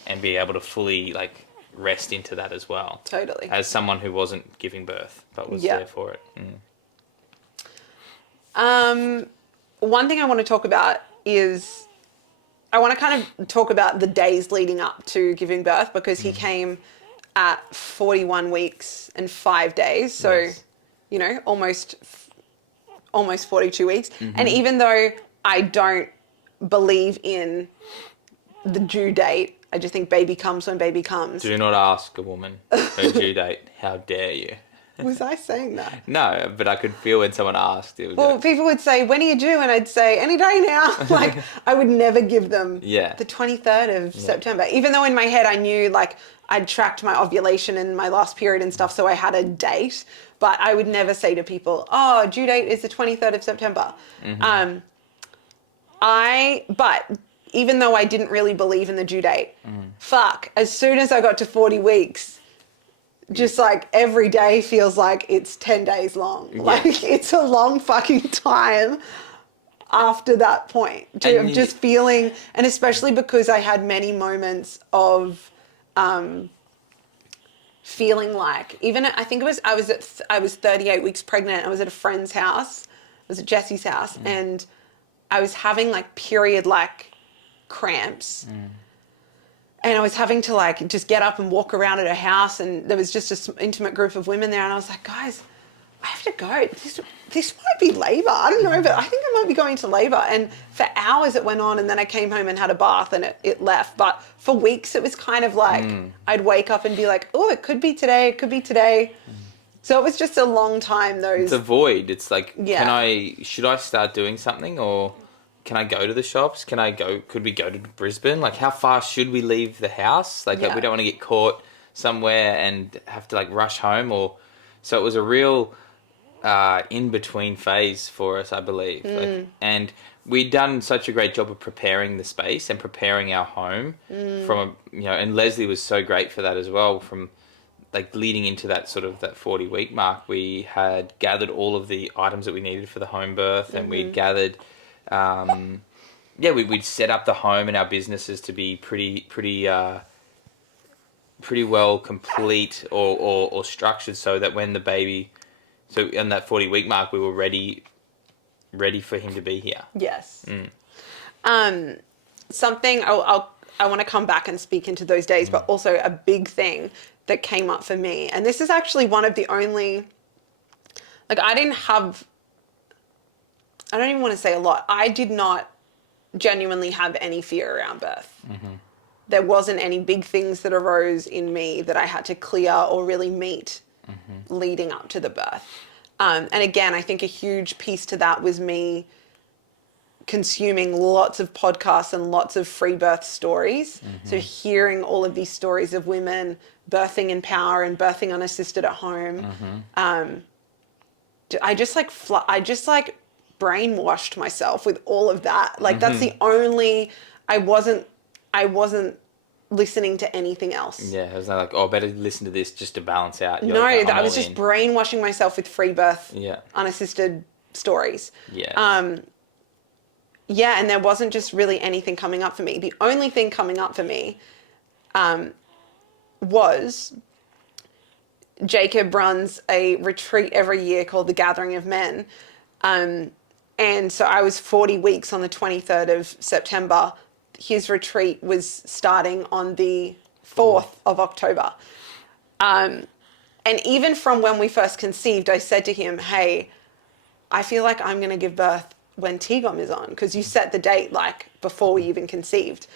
and be able to fully like rest into that as well. Totally. As someone who wasn't giving birth but was there for it. One thing I want to talk about is I want to kind of talk about the days leading up to giving birth, because he came at 41 weeks and 5 days, so you know, almost 42 weeks. And even though I don't believe in the due date, I just think baby comes when baby comes. Do not ask a woman her due date. How dare you? Was I saying that? No, but I could feel when someone asked. It Well, people would say, when are you due? And I'd say, any day now. Like, I would never give them the 23rd of September. Even though in my head I knew, like, I'd tracked my ovulation and my last period and stuff, so I had a date. But I would never say to people, oh, due date is the 23rd of September. But even though I didn't really believe in the due date, as soon as I got to 40 weeks, just like every day feels like it's 10 days long. Like it's a long fucking time after that point of just feeling, and especially because I had many moments of feeling like, even I think it was, I was 38 weeks pregnant. I was at a friend's house. I was at Jesse's house and I was having like period like cramps. And I was having to like just get up and walk around at her house, and there was just an intimate group of women there, and I was like, guys, I have to go. This might be labour. I don't know, but I think I might be going to labour. And for hours it went on, and then I came home and had a bath and it left. But for weeks it was kind of like I'd wake up and be like, oh, it could be today, it could be today. So it was just a long time. It's a void. It's like, should I start doing something, or can I go to the shops? Could we go to Brisbane? Like, how far should we leave the house? Like, we don't want to get caught somewhere and have to like rush home, so it was a real in-between phase for us, I believe. And we'd done such a great job of preparing the space and preparing our home and Leslie was so great for that as well, from like leading into that sort of that 40-week mark, we had gathered all of the items that we needed for the home birth, and we'd gathered, we'd set up the home and our businesses to be pretty well complete or structured, so that when the baby, so on that 40-week mark, we were ready for him to be here. Yes. Something I want to come back and speak into those days, but also a big thing that came up for me, and this is actually one of the only, like, I don't even want to say a lot. I did not genuinely have any fear around birth. There wasn't any big things that arose in me that I had to clear or really meet leading up to the birth. And again, I think a huge piece to that was me consuming lots of podcasts and lots of free birth stories. So hearing all of these stories of women birthing in power and birthing unassisted at home. I just brainwashed myself with all of that. Like that's the only, I wasn't listening to anything else. Yeah, I was like, I better listen to this just to balance out. No, I was just brainwashing myself with free birth, unassisted stories. Yeah. Yeah, and there wasn't just really anything coming up for me. The only thing coming up for me was Jacob runs a retreat every year called the Gathering of Men. And so I was 40 weeks on the 23rd of September. His retreat was starting on the 4th of October. And even from when we first conceived, I said to him, hey, I feel like I'm going to give birth when Tigom is on, because you set the date like before we even conceived.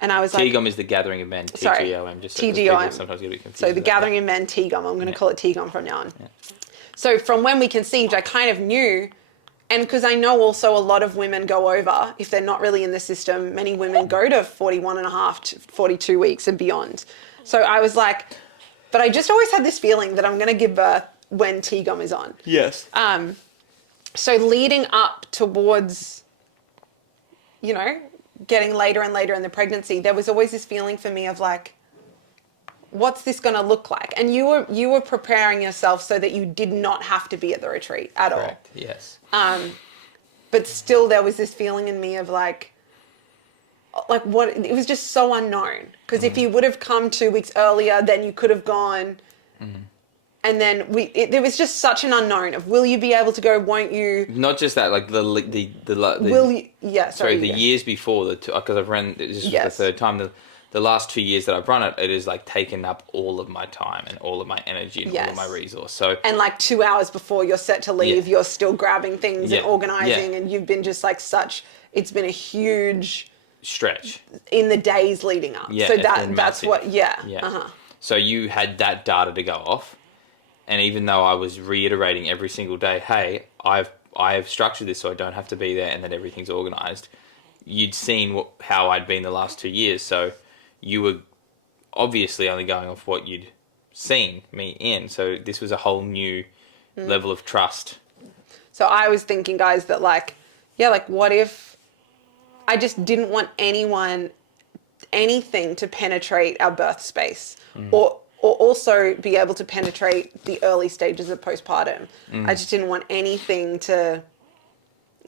And I was like... Tigom is the Gathering of Men, TGOM. Sorry, just TGOM. Sometimes get a bit confused. So the Gathering of Men, Tigom. I'm going to call it Tigom from now on. Yeah. So from when we conceived, I kind of knew, and because I know also a lot of women go over, if they're not really in the system, many women go to 41 and a half to 42 weeks and beyond. So I was like, but I just always had this feeling that I'm going to give birth when Tigom is on. Yes. So leading up towards, getting later and later in the pregnancy, there was always this feeling for me of like, what's this going to look like? And you were preparing yourself so that you did not have to be at the retreat at all. Correct. Yes. But still there was this feeling in me of like what, it was just so unknown. Because if you would have come 2 weeks earlier, then you could have gone. And then there was just such an unknown of, will you be able to go? Won't you? Not just that, like the will you? Yeah, sorry. The years before, because I've run this is the third time. The last 2 years that I've run it, it has like taken up all of my time and all of my energy and all of my resource. So and like 2 hours before you're set to leave, you're still grabbing things and organizing, and you've been just like it's been a huge stretch in the days leading up. Yeah, so that's what. So you had that data to go off. And even though I was reiterating every single day, hey, I have structured this so I don't have to be there and that everything's organised, you'd seen how I'd been the last 2 years. So you were obviously only going off what you'd seen me in. So this was a whole new level of trust. So I was thinking, guys, that what if I just didn't want anything to penetrate our birth space or also be able to penetrate the early stages of postpartum. I just didn't want anything to...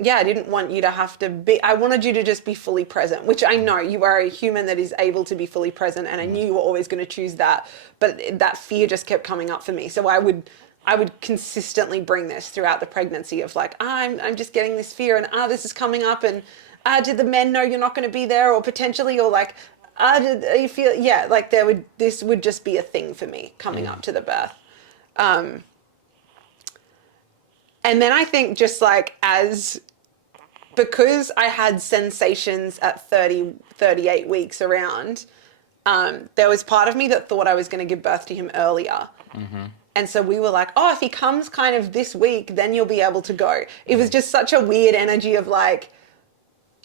I didn't want you to have to be... I wanted you to just be fully present, which I know you are a human that is able to be fully present, and I knew you were always going to choose that. But that fear just kept coming up for me. So I would consistently bring this throughout the pregnancy of like, I'm just getting this fear, and this is coming up, and did the men know you're not going to be there, or potentially, or like... you feel, this would just be a thing for me coming up to the birth. And then I think just like because I had sensations at 38 weeks around, there was part of me that thought I was going to give birth to him earlier. And so we were like, if he comes kind of this week, then you'll be able to go. It was just such a weird energy of like,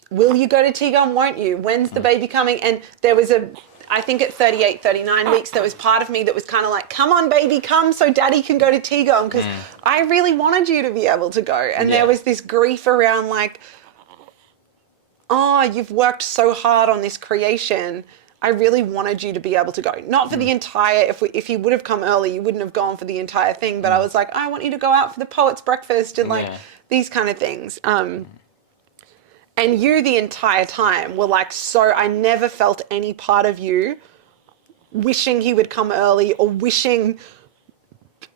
will you go to Tigom? Won't you? When's the baby coming? And there was I think at 38, 39 weeks, there was part of me that was kind of like, come on, baby, come so daddy can go to Tigom, because I really wanted you to be able to go. And there was this grief around like, you've worked so hard on this creation. I really wanted you to be able to go. Not for the entire, if you would have come early, you wouldn't have gone for the entire thing. But I was like, I want you to go out for the poet's breakfast and like these kind of things. And you the entire time were like, so I never felt any part of you wishing he would come early or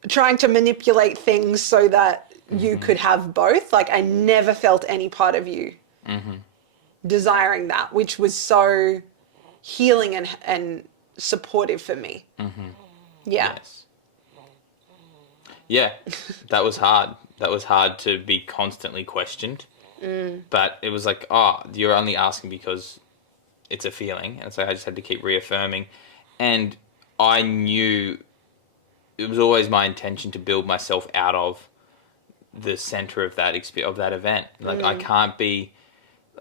trying to manipulate things so that you could have both. Like I never felt any part of you desiring that, which was so healing and supportive for me. Yeah. Yes. Yeah, that was hard. That was hard to be constantly questioned. But it was like, oh, you're only asking because it's a feeling. And so I just had to keep reaffirming. And I knew it was always my intention to build myself out of the center of that event. Like I can't be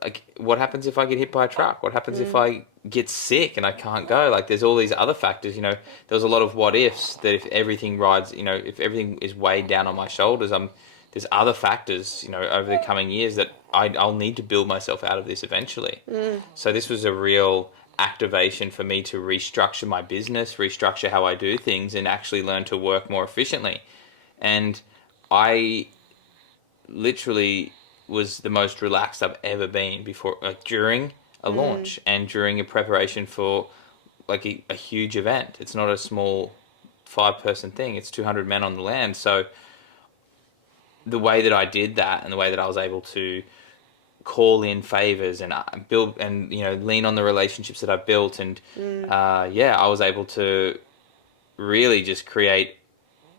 like, what happens if I get hit by a truck? What happens if I get sick and I can't go? Like there's all these other factors, you know, there was a lot of what ifs that if everything rides, you know, if everything is weighed down on my shoulders, there's other factors, you know, over the coming years that I'll need to build myself out of this eventually. So this was a real activation for me to restructure my business, restructure how I do things, and actually learn to work more efficiently. And I literally was the most relaxed I've ever been before, during a launch and during a preparation for like a huge event. It's not a small 5-person thing. It's 200 men on the land. So the way that I did that and the way that I was able to call in favors and build and, you know, lean on the relationships that I've built. And I was able to really just create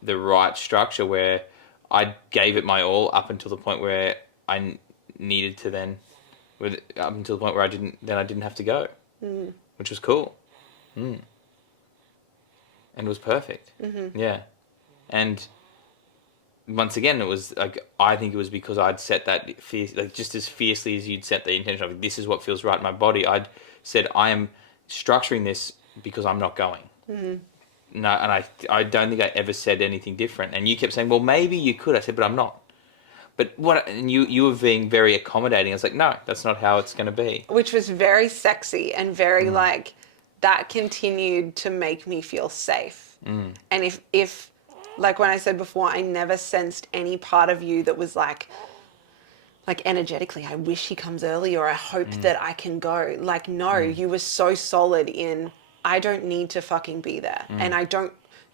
the right structure where I gave it my all up until the point where I needed to up until the point where I didn't have to go, which was cool. And it was perfect. Yeah. And once again, it was like, I think it was because I'd set that fierce, like just as fiercely as you'd set the intention of this is what feels right in my body. I'd said, I am structuring this because I'm not going. No, and I don't think I ever said anything different. And you kept saying, well, maybe you could. I said, but I'm not. But what? And you were being very accommodating. I was like, no, that's not how it's going to be. Which was very sexy and very like, that continued to make me feel safe. And if like when I said before, I never sensed any part of you that was like energetically, I wish he comes early or I hope that I can go. Like, no, you were so solid in, I don't need to fucking be there. And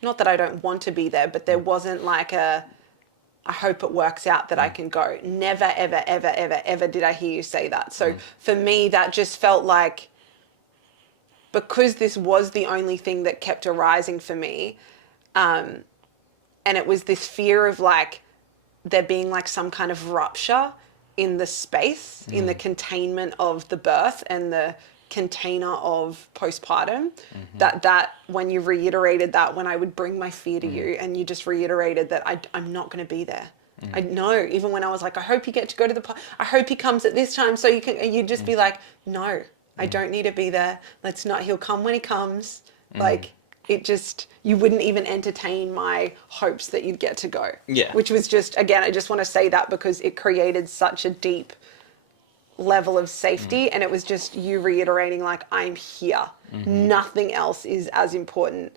not that I don't want to be there, but there wasn't like I hope it works out that I can go. Never, ever, ever, ever, ever did I hear you say that. So for me, that just felt like, because this was the only thing that kept arising for me, and it was this fear of like there being like some kind of rupture in the space, in the containment of the birth and the container of postpartum, that when you reiterated that, when I would bring my fear to you and you just reiterated that I'm not going to be there. I know, even when I was like, I hope you get to go to I hope he comes at this time so you'd just be like, no, I don't need to be there. He'll come when he comes. Like, it just, you wouldn't even entertain my hopes that you'd get to go. Yeah. Which was just, again, I just want to say that because it created such a deep level of safety, and it was just you reiterating like, I'm here. Nothing else is as important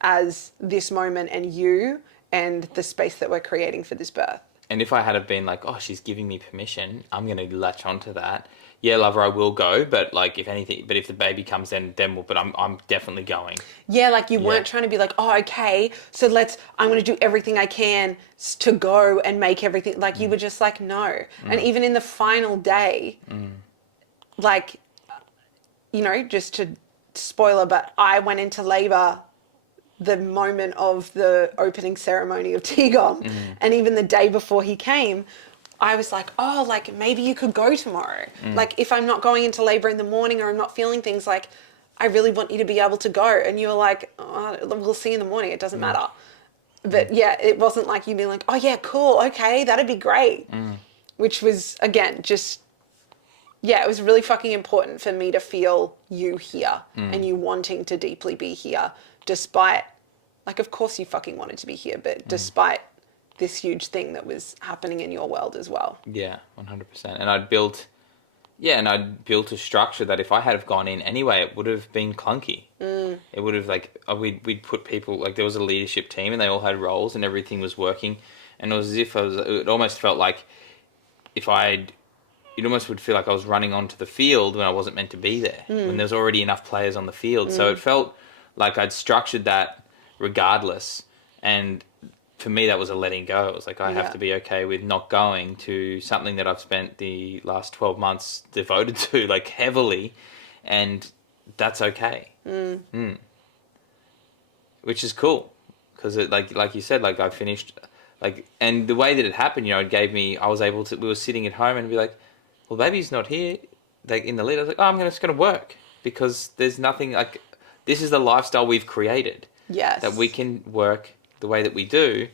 as this moment and you and the space that we're creating for this birth. And if I had have been like, oh, she's giving me permission, I'm going to latch onto that. Yeah, lover, I will go, but like, if the baby comes then we'll, but I'm definitely going. Yeah, like you weren't trying to be like, oh, okay, so I'm going to do everything I can to go and make everything, like you were just like, no. And even in the final day, like, you know, just to spoiler, but I went into labor the moment of the opening ceremony of Tigom, and even the day before he came, I was like, oh, like maybe you could go tomorrow. Like if I'm not going into labor in the morning or I'm not feeling things, like I really want you to be able to go. And you were like, oh, we'll see in the morning. It doesn't matter. But yeah, it wasn't like you being like, oh yeah, cool. Okay, that'd be great. Which was, again, just, yeah, it was really fucking important for me to feel you here and you wanting to deeply be here despite, like, of course you fucking wanted to be here, but despite this huge thing that was happening in your world as well. Yeah, 100%. And I'd built Yeah, and I'd built a structure that if I had have gone in anyway, it would have been clunky. It would have we'd put people, like there was a leadership team and they all had roles and everything was working, and it was as if it almost felt like it almost would feel like I was running onto the field when I wasn't meant to be there, when there's already enough players on the field. So it felt like I'd structured that regardless, and for me that was a letting go. It was like I have to be okay with not going to something that I've spent the last 12 months devoted to, like heavily, and that's okay. Which is cool, because it like you said, like I finished, like, and the way that it happened, you know, it gave me, I was able to, we were sitting at home and be like, well, baby's not here, like in the lead. I was like, oh, I'm just going to work, because there's nothing, like, this is the lifestyle we've created. Yes. That we can work the way that we do.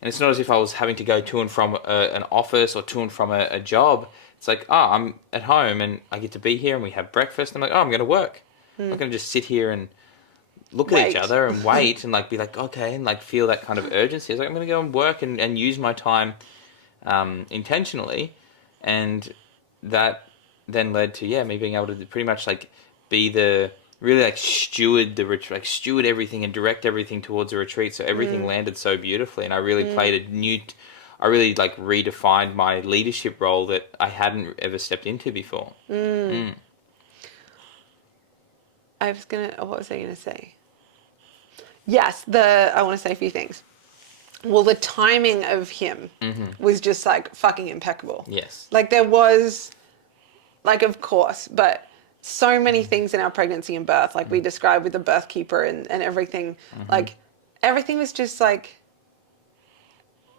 And it's not as if I was having to go to and from an office or to and from a job. It's like, oh, I'm at home and I get to be here and we have breakfast. And I'm like, oh, I'm going to work. I'm not going to just sit here and look at each other and wait and like be like, okay, and like feel that kind of urgency. I was like, I'm going to go and work and use my time intentionally. And that then led to, me being able to pretty much like be the, really like steward the retreat, like steward everything and direct everything towards a retreat. So everything landed so beautifully, and I really I really like redefined my leadership role that I hadn't ever stepped into before. What was I gonna say? Yes, I want to say a few things. Well, the timing of him was just like fucking impeccable. Yes. Like there was, like, of course, but so many things in our pregnancy and birth, like we described with the birth keeper and everything, like everything was just like,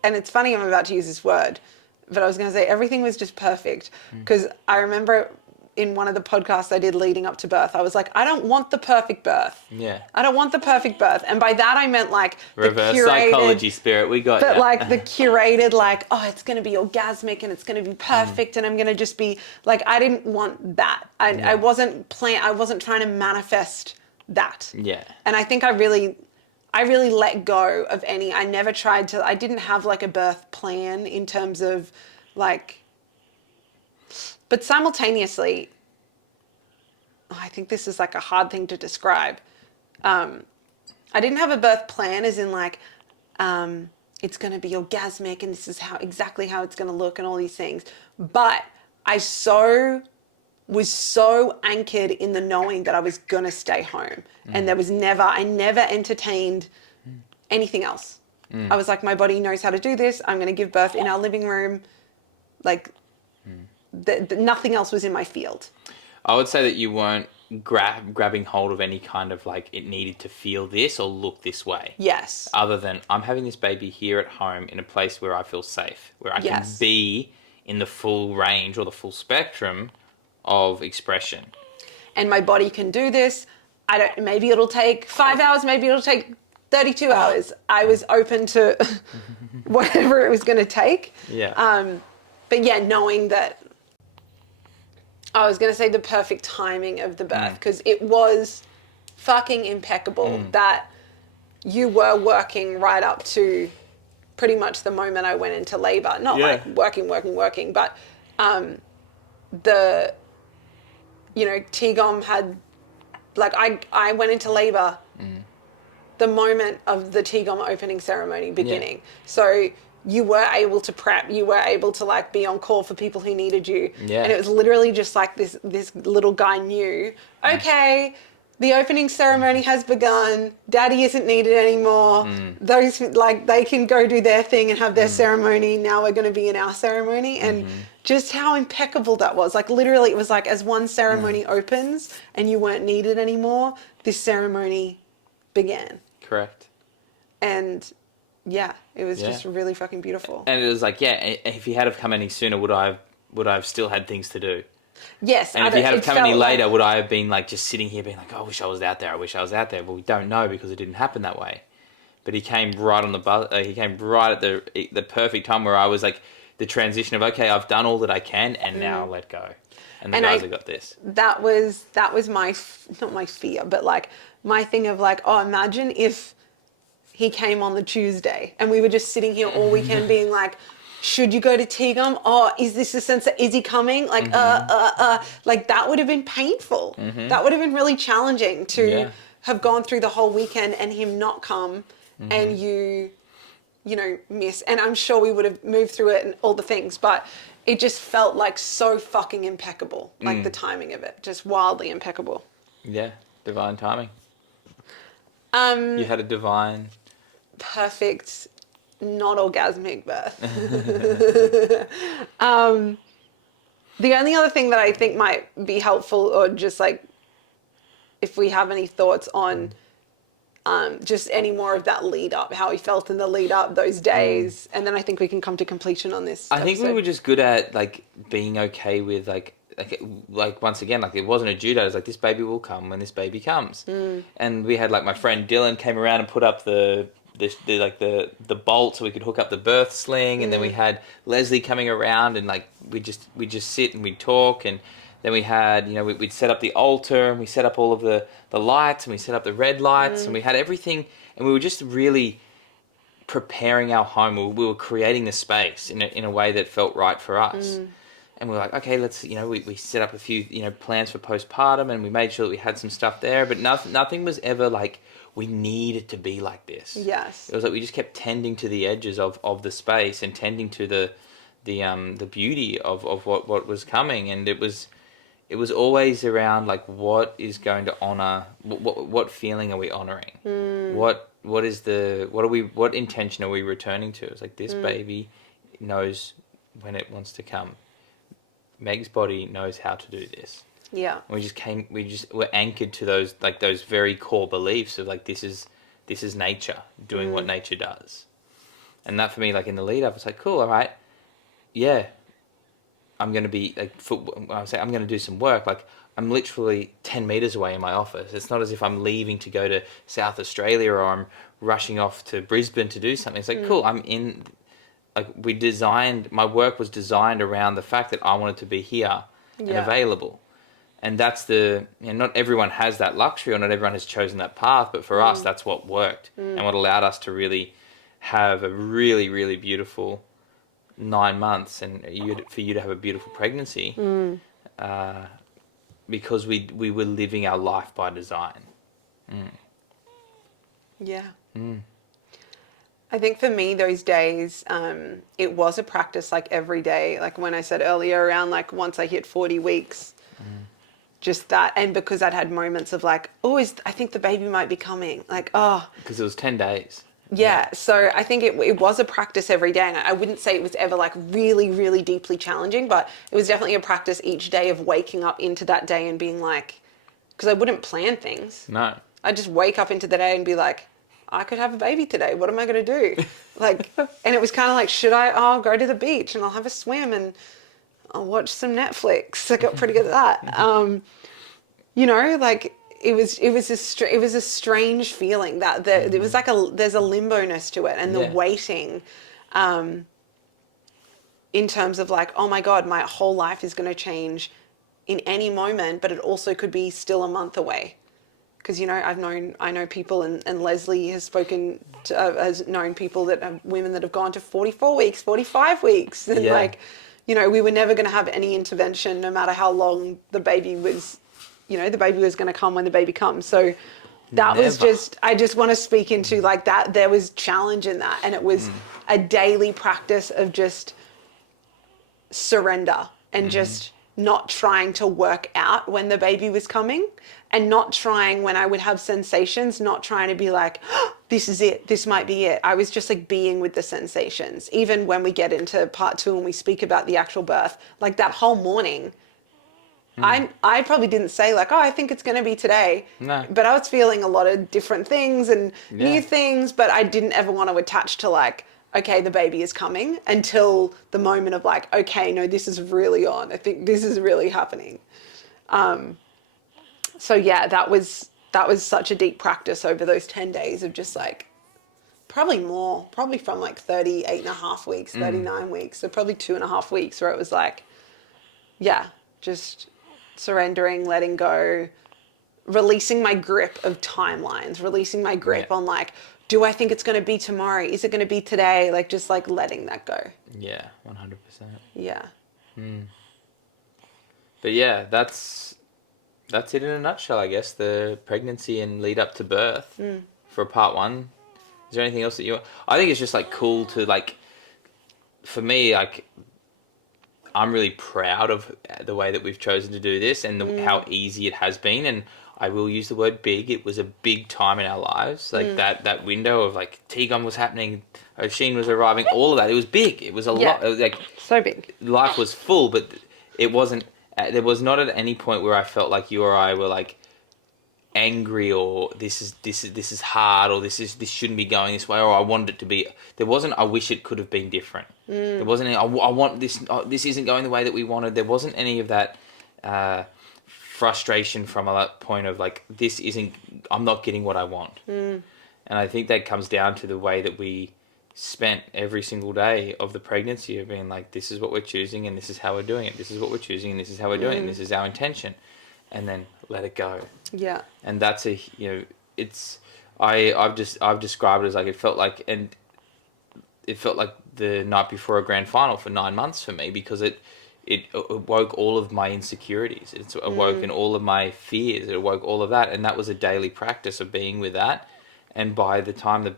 and it's funny I'm about to use this word, but I was going to say everything was just perfect, because I remember in one of the podcasts I did leading up to birth, I was like, I don't want the perfect birth. Yeah. I don't want the perfect birth. And by that I meant like reverse the curated psychology, spirit, we got but ya. like the curated, like, oh, it's going to be orgasmic and it's going to be perfect and I'm going to just be like, I didn't want that. I wasn't trying to manifest that. Yeah. And I think I really let go of I didn't have like a birth plan in terms of like, but simultaneously, I think this is like a hard thing to describe. I didn't have a birth plan as in like, it's going to be orgasmic and this is exactly how it's going to look and all these things. But I was so anchored in the knowing that I was going to stay home. And I never entertained anything else. I was like, my body knows how to do this. I'm going to give birth in our living room. Like, nothing else was in my field. I would say that you weren't grabbing hold of any kind of like, it needed to feel this or look this way. Yes. Other than, I'm having this baby here at home in a place where I feel safe, where I can be in the full range or the full spectrum of expression. And my body can do this. Maybe it'll take 5 hours, maybe it'll take 32 hours. I was open to whatever it was going to take. Yeah. But yeah, knowing that, I was going to say the perfect timing of the birth, because it was fucking impeccable that you were working right up to pretty much the moment I went into labor. Not like working, but T-GOM had, like, I went into labor the moment of the T-GOM opening ceremony beginning. Yeah. So you were able to prep, you were able to like be on call for people who needed you. Yeah. And it was literally just like this little guy knew, okay, the opening ceremony has begun, daddy isn't needed anymore. Those, like, they can go do their thing and have their ceremony. Now we're going to be in our ceremony. And just how impeccable that was. Like, literally it was like, as one ceremony opens and you weren't needed anymore, this ceremony began. Correct. And yeah, it was just really fucking beautiful. And it was like, if he had have come any sooner, would I have still had things to do? Yes. And if he had have come any later, would I have been like just sitting here being like, oh, I wish I was out there. Well, we don't know because it didn't happen that way. But he came right on he came right at the perfect time where I was like, the transition of, okay, I've done all that I can and now I'll let go. And the guys have got this. That was my, not my fear, but like my thing of like, oh, imagine if he came on the Tuesday and we were just sitting here all weekend being like, should you go to Tigum? Oh, is this a sense that, is he coming? Like, like that would have been painful. That would have been really challenging to have gone through the whole weekend and him not come and you know, miss. And I'm sure we would have moved through it and all the things, but it just felt like so fucking impeccable. Like the timing of it, just wildly impeccable. Yeah, divine timing. You had a divine... Perfect, not orgasmic birth. The only other thing that I think might be helpful, or just like if we have any thoughts on just any more of that lead up, how he felt in the lead up, those days, and then I think we can come to completion on this I think we episode. were just good at like being okay with like once again, like it wasn't a due date. It was like, this baby will come when this baby comes. And we had like my friend Dylan came around and put up the bolt so we could hook up the birth sling, and then we had Leslie coming around, and like we'd just sit and we'd talk, and then we had, you know, we'd set up the altar, and we set up all of the lights, and we set up the red lights, and we had everything, and we were just really preparing our home. We were creating the space in a way that felt right for us. And we were like, okay, let's, you know, we set up a few, you know, plans for postpartum, and we made sure that we had some stuff there, but nothing was ever like, we need it to be like this. Yes. It was like we just kept tending to the edges of the space, and tending to the beauty of what was coming, and it was always around like, what is going to honor, what feeling are we honoring? What intention are we returning to? It's like, this baby knows when it wants to come. Meg's body knows how to do this. Yeah. And we just were anchored to those very core beliefs of like, this is nature doing what nature does. And that for me, like in the lead up, it's like, cool, all right, yeah, I'm going to be like, I'm going to do some work. Like, I'm literally 10 meters away in my office. It's not as if I'm leaving to go to South Australia, or I'm rushing off to Brisbane to do something. It's like, cool, I'm in. Like, my work was designed around the fact that I wanted to be here and available. And that's not everyone has that luxury, or not everyone has chosen that path, but for us, that's what worked and what allowed us to really have a really, really beautiful 9 months, and for you to have a beautiful pregnancy, because we were living our life by design. Yeah. I think for me, those days, it was a practice like every day. Like when I said earlier, around like once I hit 40 weeks, just that. And because I'd had moments of like, I think the baby might be coming. Like, Because it was 10 days. Yeah. So I think it was a practice every day. And I wouldn't say it was ever like really, really deeply challenging, but it was definitely a practice each day of waking up into that day and being like, because I wouldn't plan things. No. I'd just wake up into the day and be like, I could have a baby today. What am I going to do? Like, and it was kind of like, should I? I'll go to the beach and I'll have a swim and I'll watch some Netflix. I got pretty good at that. You know, like it was a strange feeling that it was like there's a limbo-ness to it, and the waiting, in terms of like, oh my God, my whole life is going to change in any moment, but it also could be still a month away. Because, you know, I know people, and Leslie has has known people that have women that have gone to 44 weeks, 45 weeks. And like, you know, we were never going to have any intervention, no matter how long the baby was, you know, the baby was going to come when the baby comes. So that was just, I just want to speak into like that. There was challenge in that. And it was a daily practice of just surrender and just not trying to work out when the baby was coming, and not trying, when I would have sensations, not trying to be like, oh, this is it, this might be it. I was just like being with the sensations. Even when we get into part 2 and we speak about the actual birth, like that whole morning, I probably didn't say like, oh, I think it's going to be today. No. But I was feeling a lot of different things and new things, but I didn't ever want to attach to like, okay, the baby is coming, until the moment of like, okay, no, this is really on. I think this is really happening. So yeah, that was such a deep practice over those 10 days of just like, probably from like 38 and a half weeks, 39 weeks. So probably 2.5 weeks where it was like, yeah, just surrendering, letting go, releasing my grip of timelines, releasing my grip on like do I think it's going to be tomorrow? Is it going to be today? Like, just like letting that go. Yeah, 100%. Yeah. But yeah, that's it in a nutshell, I guess. The pregnancy and lead up to birth for part one. Is there anything else that I think it's just like cool to like, for me, like, I'm really proud of the way that we've chosen to do this and how easy it has been. And I will use the word big. It was a big time in our lives. Like that window of like Tegon was happening, Oisin was arriving, all of that. It was big. It was a lot. It was like so big. Life was full, but it wasn't. There was not at any point where I felt like you or I were like angry or this is hard or this shouldn't be going this way or I wanted it to be. There wasn't. I wish it could have been different. There wasn't any, I want this. This isn't going the way that we wanted. There wasn't any of that frustration from a point of like this isn't. I'm not getting what I want. And I think that comes down to the way that we spent every single day of the pregnancy of being like, this is what we're choosing and this is how we're doing it. This is what we're choosing and this is how we're doing it. And this is our intention. And then let it go. Yeah. And that's it's I've described it as like it felt like the night before a grand final for 9 months for me because it awoke all of my insecurities. It's awoken all of my fears. It awoke all of that, and that was a daily practice of being with that. And by the time the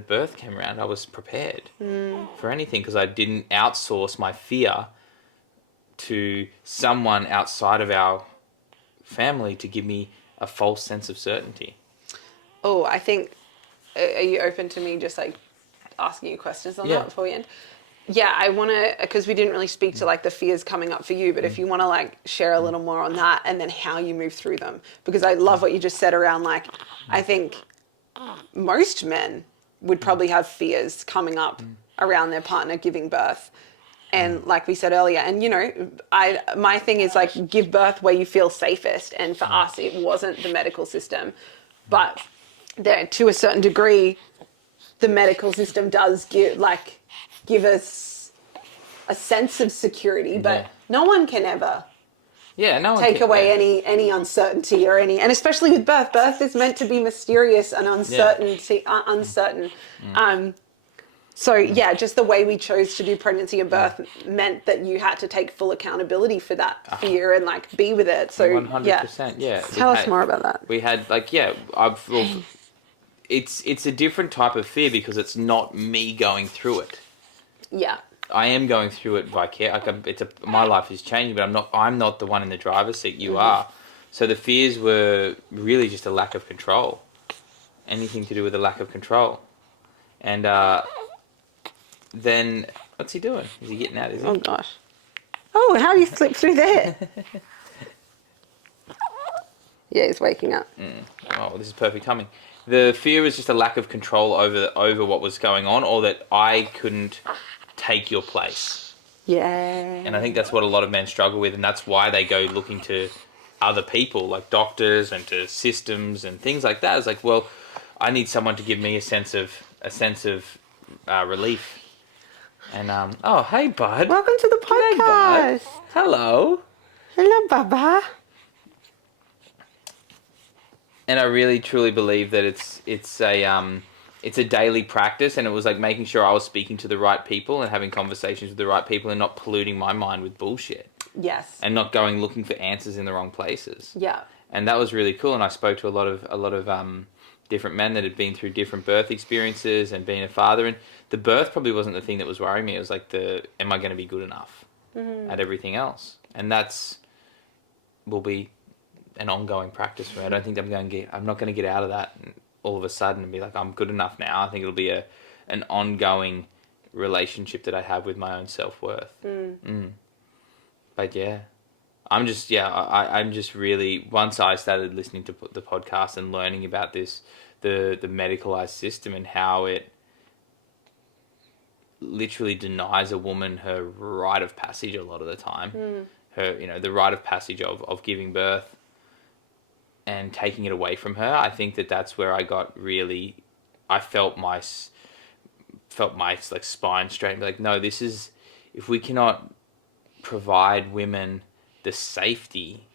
birth came around, I was prepared for anything because I didn't outsource my fear to someone outside of our family to give me a false sense of certainty. Oh, I think, are you open to me just like asking you questions on that before we end? Yeah, I want to, because we didn't really speak to like the fears coming up for you, but if you want to like share a little more on that and then how you move through them, because I love what you just said around like, I think most men would probably have fears coming up around their partner giving birth. And like we said earlier, and my thing is like give birth where you feel safest. And for us, it wasn't the medical system, but there, to a certain degree, the medical system does give us a sense of security, but no one can ever take away any uncertainty or any, and especially with birth. Birth is meant to be mysterious and uncertain. So yeah, just the way we chose to do pregnancy and birth meant that you had to take full accountability for that fear and like be with it. So 100%, yeah. Tell us more about that. We had it's a different type of fear because it's not me going through it. Yeah. I am going through it vicariously. My life is changing, but I'm not the one in the driver's seat. You are. So the fears were really just a lack of control. Anything to do with a lack of control. And then what's he doing? Is he getting out? Is he? Oh gosh. Oh, how do you slip through there? Yeah, he's waking up. Oh, this is perfect timing. The fear was just a lack of control over what was going on, or that I couldn't take your place. Yeah. And I think that's what a lot of men struggle with, and that's why they go looking to other people, like doctors and to systems and things like that. It's like, well, I need someone to give me a sense of relief. And oh, hey, bud. Welcome to the podcast. Hey, bud. Hello. Hello, Baba. And I really truly believe that it's a daily practice, and it was like making sure I was speaking to the right people and having conversations with the right people and not polluting my mind with bullshit. Yes. And not going looking for answers in the wrong places. Yeah. And that was really cool. And I spoke to a lot of different men that had been through different birth experiences and being a father. And the birth probably wasn't the thing that was worrying me. It was like am I going to be good enough at everything else? And will be an ongoing practice for me. I don't think I'm not going to get out of that all of a sudden and be like, I'm good enough now. I think it'll be an ongoing relationship that I have with my own self-worth. But yeah, I'm just really, once I started listening to the podcast and learning about this, the medicalized system and how it literally denies a woman her rite of passage a lot of the time, the rite of passage of giving birth and taking it away from her. I think that's where I got really, I felt my like spine straighten. Like, no, this is, if we cannot provide women the safety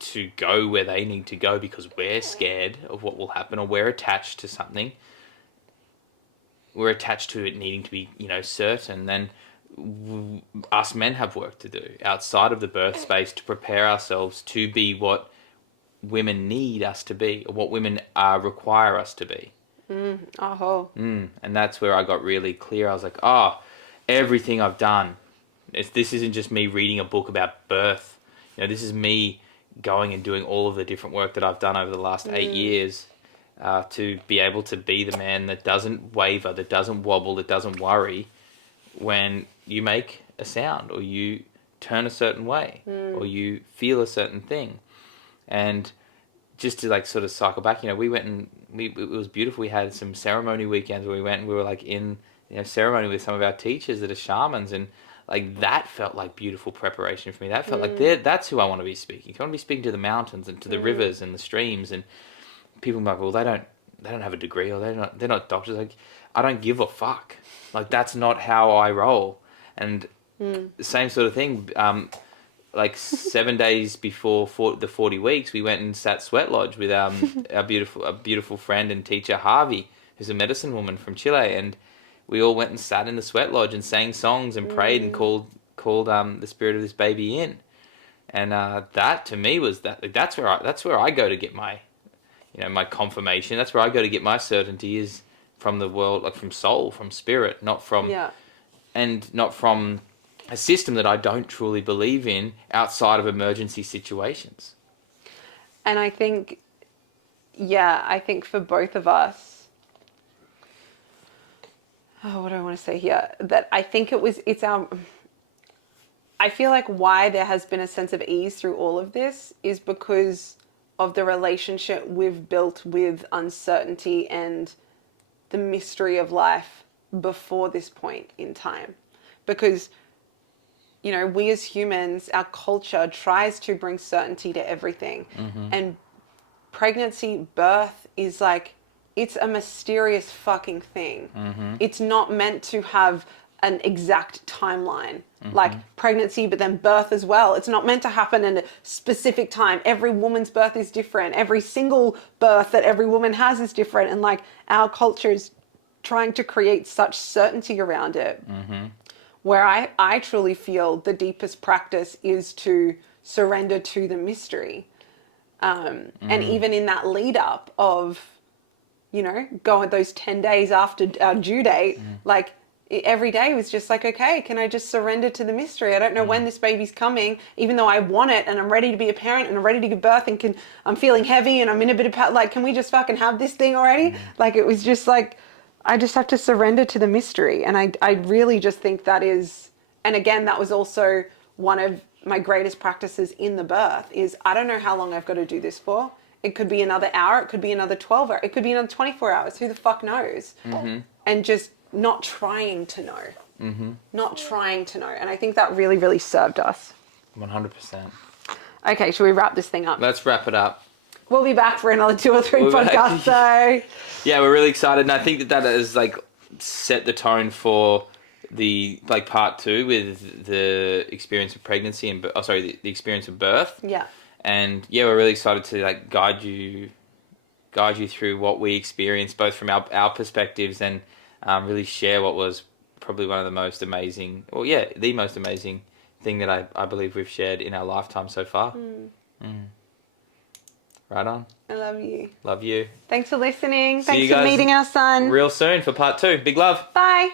to go where they need to go because we're scared of what will happen or we're attached to something, we're attached to it needing to be, certain. Then us men have work to do outside of the birth space to prepare ourselves to be what women need us to be, or what women require us to be. And that's where I got really clear. I was like, everything I've done, this isn't just me reading a book about birth. This is me going and doing all of the different work that I've done over the last 8 years to be able to be the man that doesn't waver, that doesn't wobble, that doesn't worry when you make a sound, or you turn a certain way, or you feel a certain thing. And just to like sort of cycle back, we went and it was beautiful. We had some ceremony weekends where we went and we were like in ceremony with some of our teachers that are shamans, and like that felt like beautiful preparation for me. That felt like that's who I want to be speaking. I want to be speaking to the mountains and to the rivers and the streams, and people are like, well, they don't have a degree, or they're not doctors. Like, I don't give a fuck. Like, that's not how I roll. And the same sort of thing. Like 7 days before the 40 weeks, we went and sat sweat lodge with our beautiful friend and teacher Harvey, who's a medicine woman from Chile, and we all went and sat in the sweat lodge and sang songs and prayed and called the spirit of this baby in. And that to me was that. Like, that's where I go to get my my confirmation. That's where I go to get my certainty, is from the world, like from soul, from spirit, not from a system that I don't truly believe in outside of emergency situations. And I think for both of us, what do I want to say here? That I think I feel like why there has been a sense of ease through all of this is because of the relationship we've built with uncertainty and the mystery of life before this point in time. Because we as humans, our culture tries to bring certainty to everything. And pregnancy, birth is like, it's a mysterious fucking thing. It's not meant to have an exact timeline. Like pregnancy, but then birth as well. It's not meant to happen in a specific time. Every woman's birth is different. Every single birth that every woman has is different. And like, our culture is trying to create such certainty around it. Where I truly feel the deepest practice is to surrender to the mystery. And even in that lead up of, going those 10 days after our due date, like every day was just like, okay, can I just surrender to the mystery? I don't know when this baby's coming, even though I want it and I'm ready to be a parent and I'm ready to give birth and I'm feeling heavy and I'm in a bit of like, can we just fucking have this thing already? Like, it was just like, I just have to surrender to the mystery. And I really just think that is, and again, that was also one of my greatest practices in the birth is, I don't know how long I've got to do this for. It could be another hour. It could be another 12 hours. It could be another 24 hours. Who the fuck knows? And just not trying to know. Not trying to know. And I think that really, really served us. 100%. Okay, should we wrap this thing up? Let's wrap it up. We'll be back for another 2 or 3 podcasts, so... Yeah, we're really excited, and I think that has like set the tone for the like part 2 with the experience of pregnancy and the experience of birth. Yeah. And yeah, we're really excited to like guide you through what we experienced, both from our perspectives, and really share what was probably one of the most amazing, the most amazing thing that I believe we've shared in our lifetime so far. Right on. I love you. Love you. Thanks for listening. See Thanks for meeting our son. Real soon for part 2. Big love. Bye.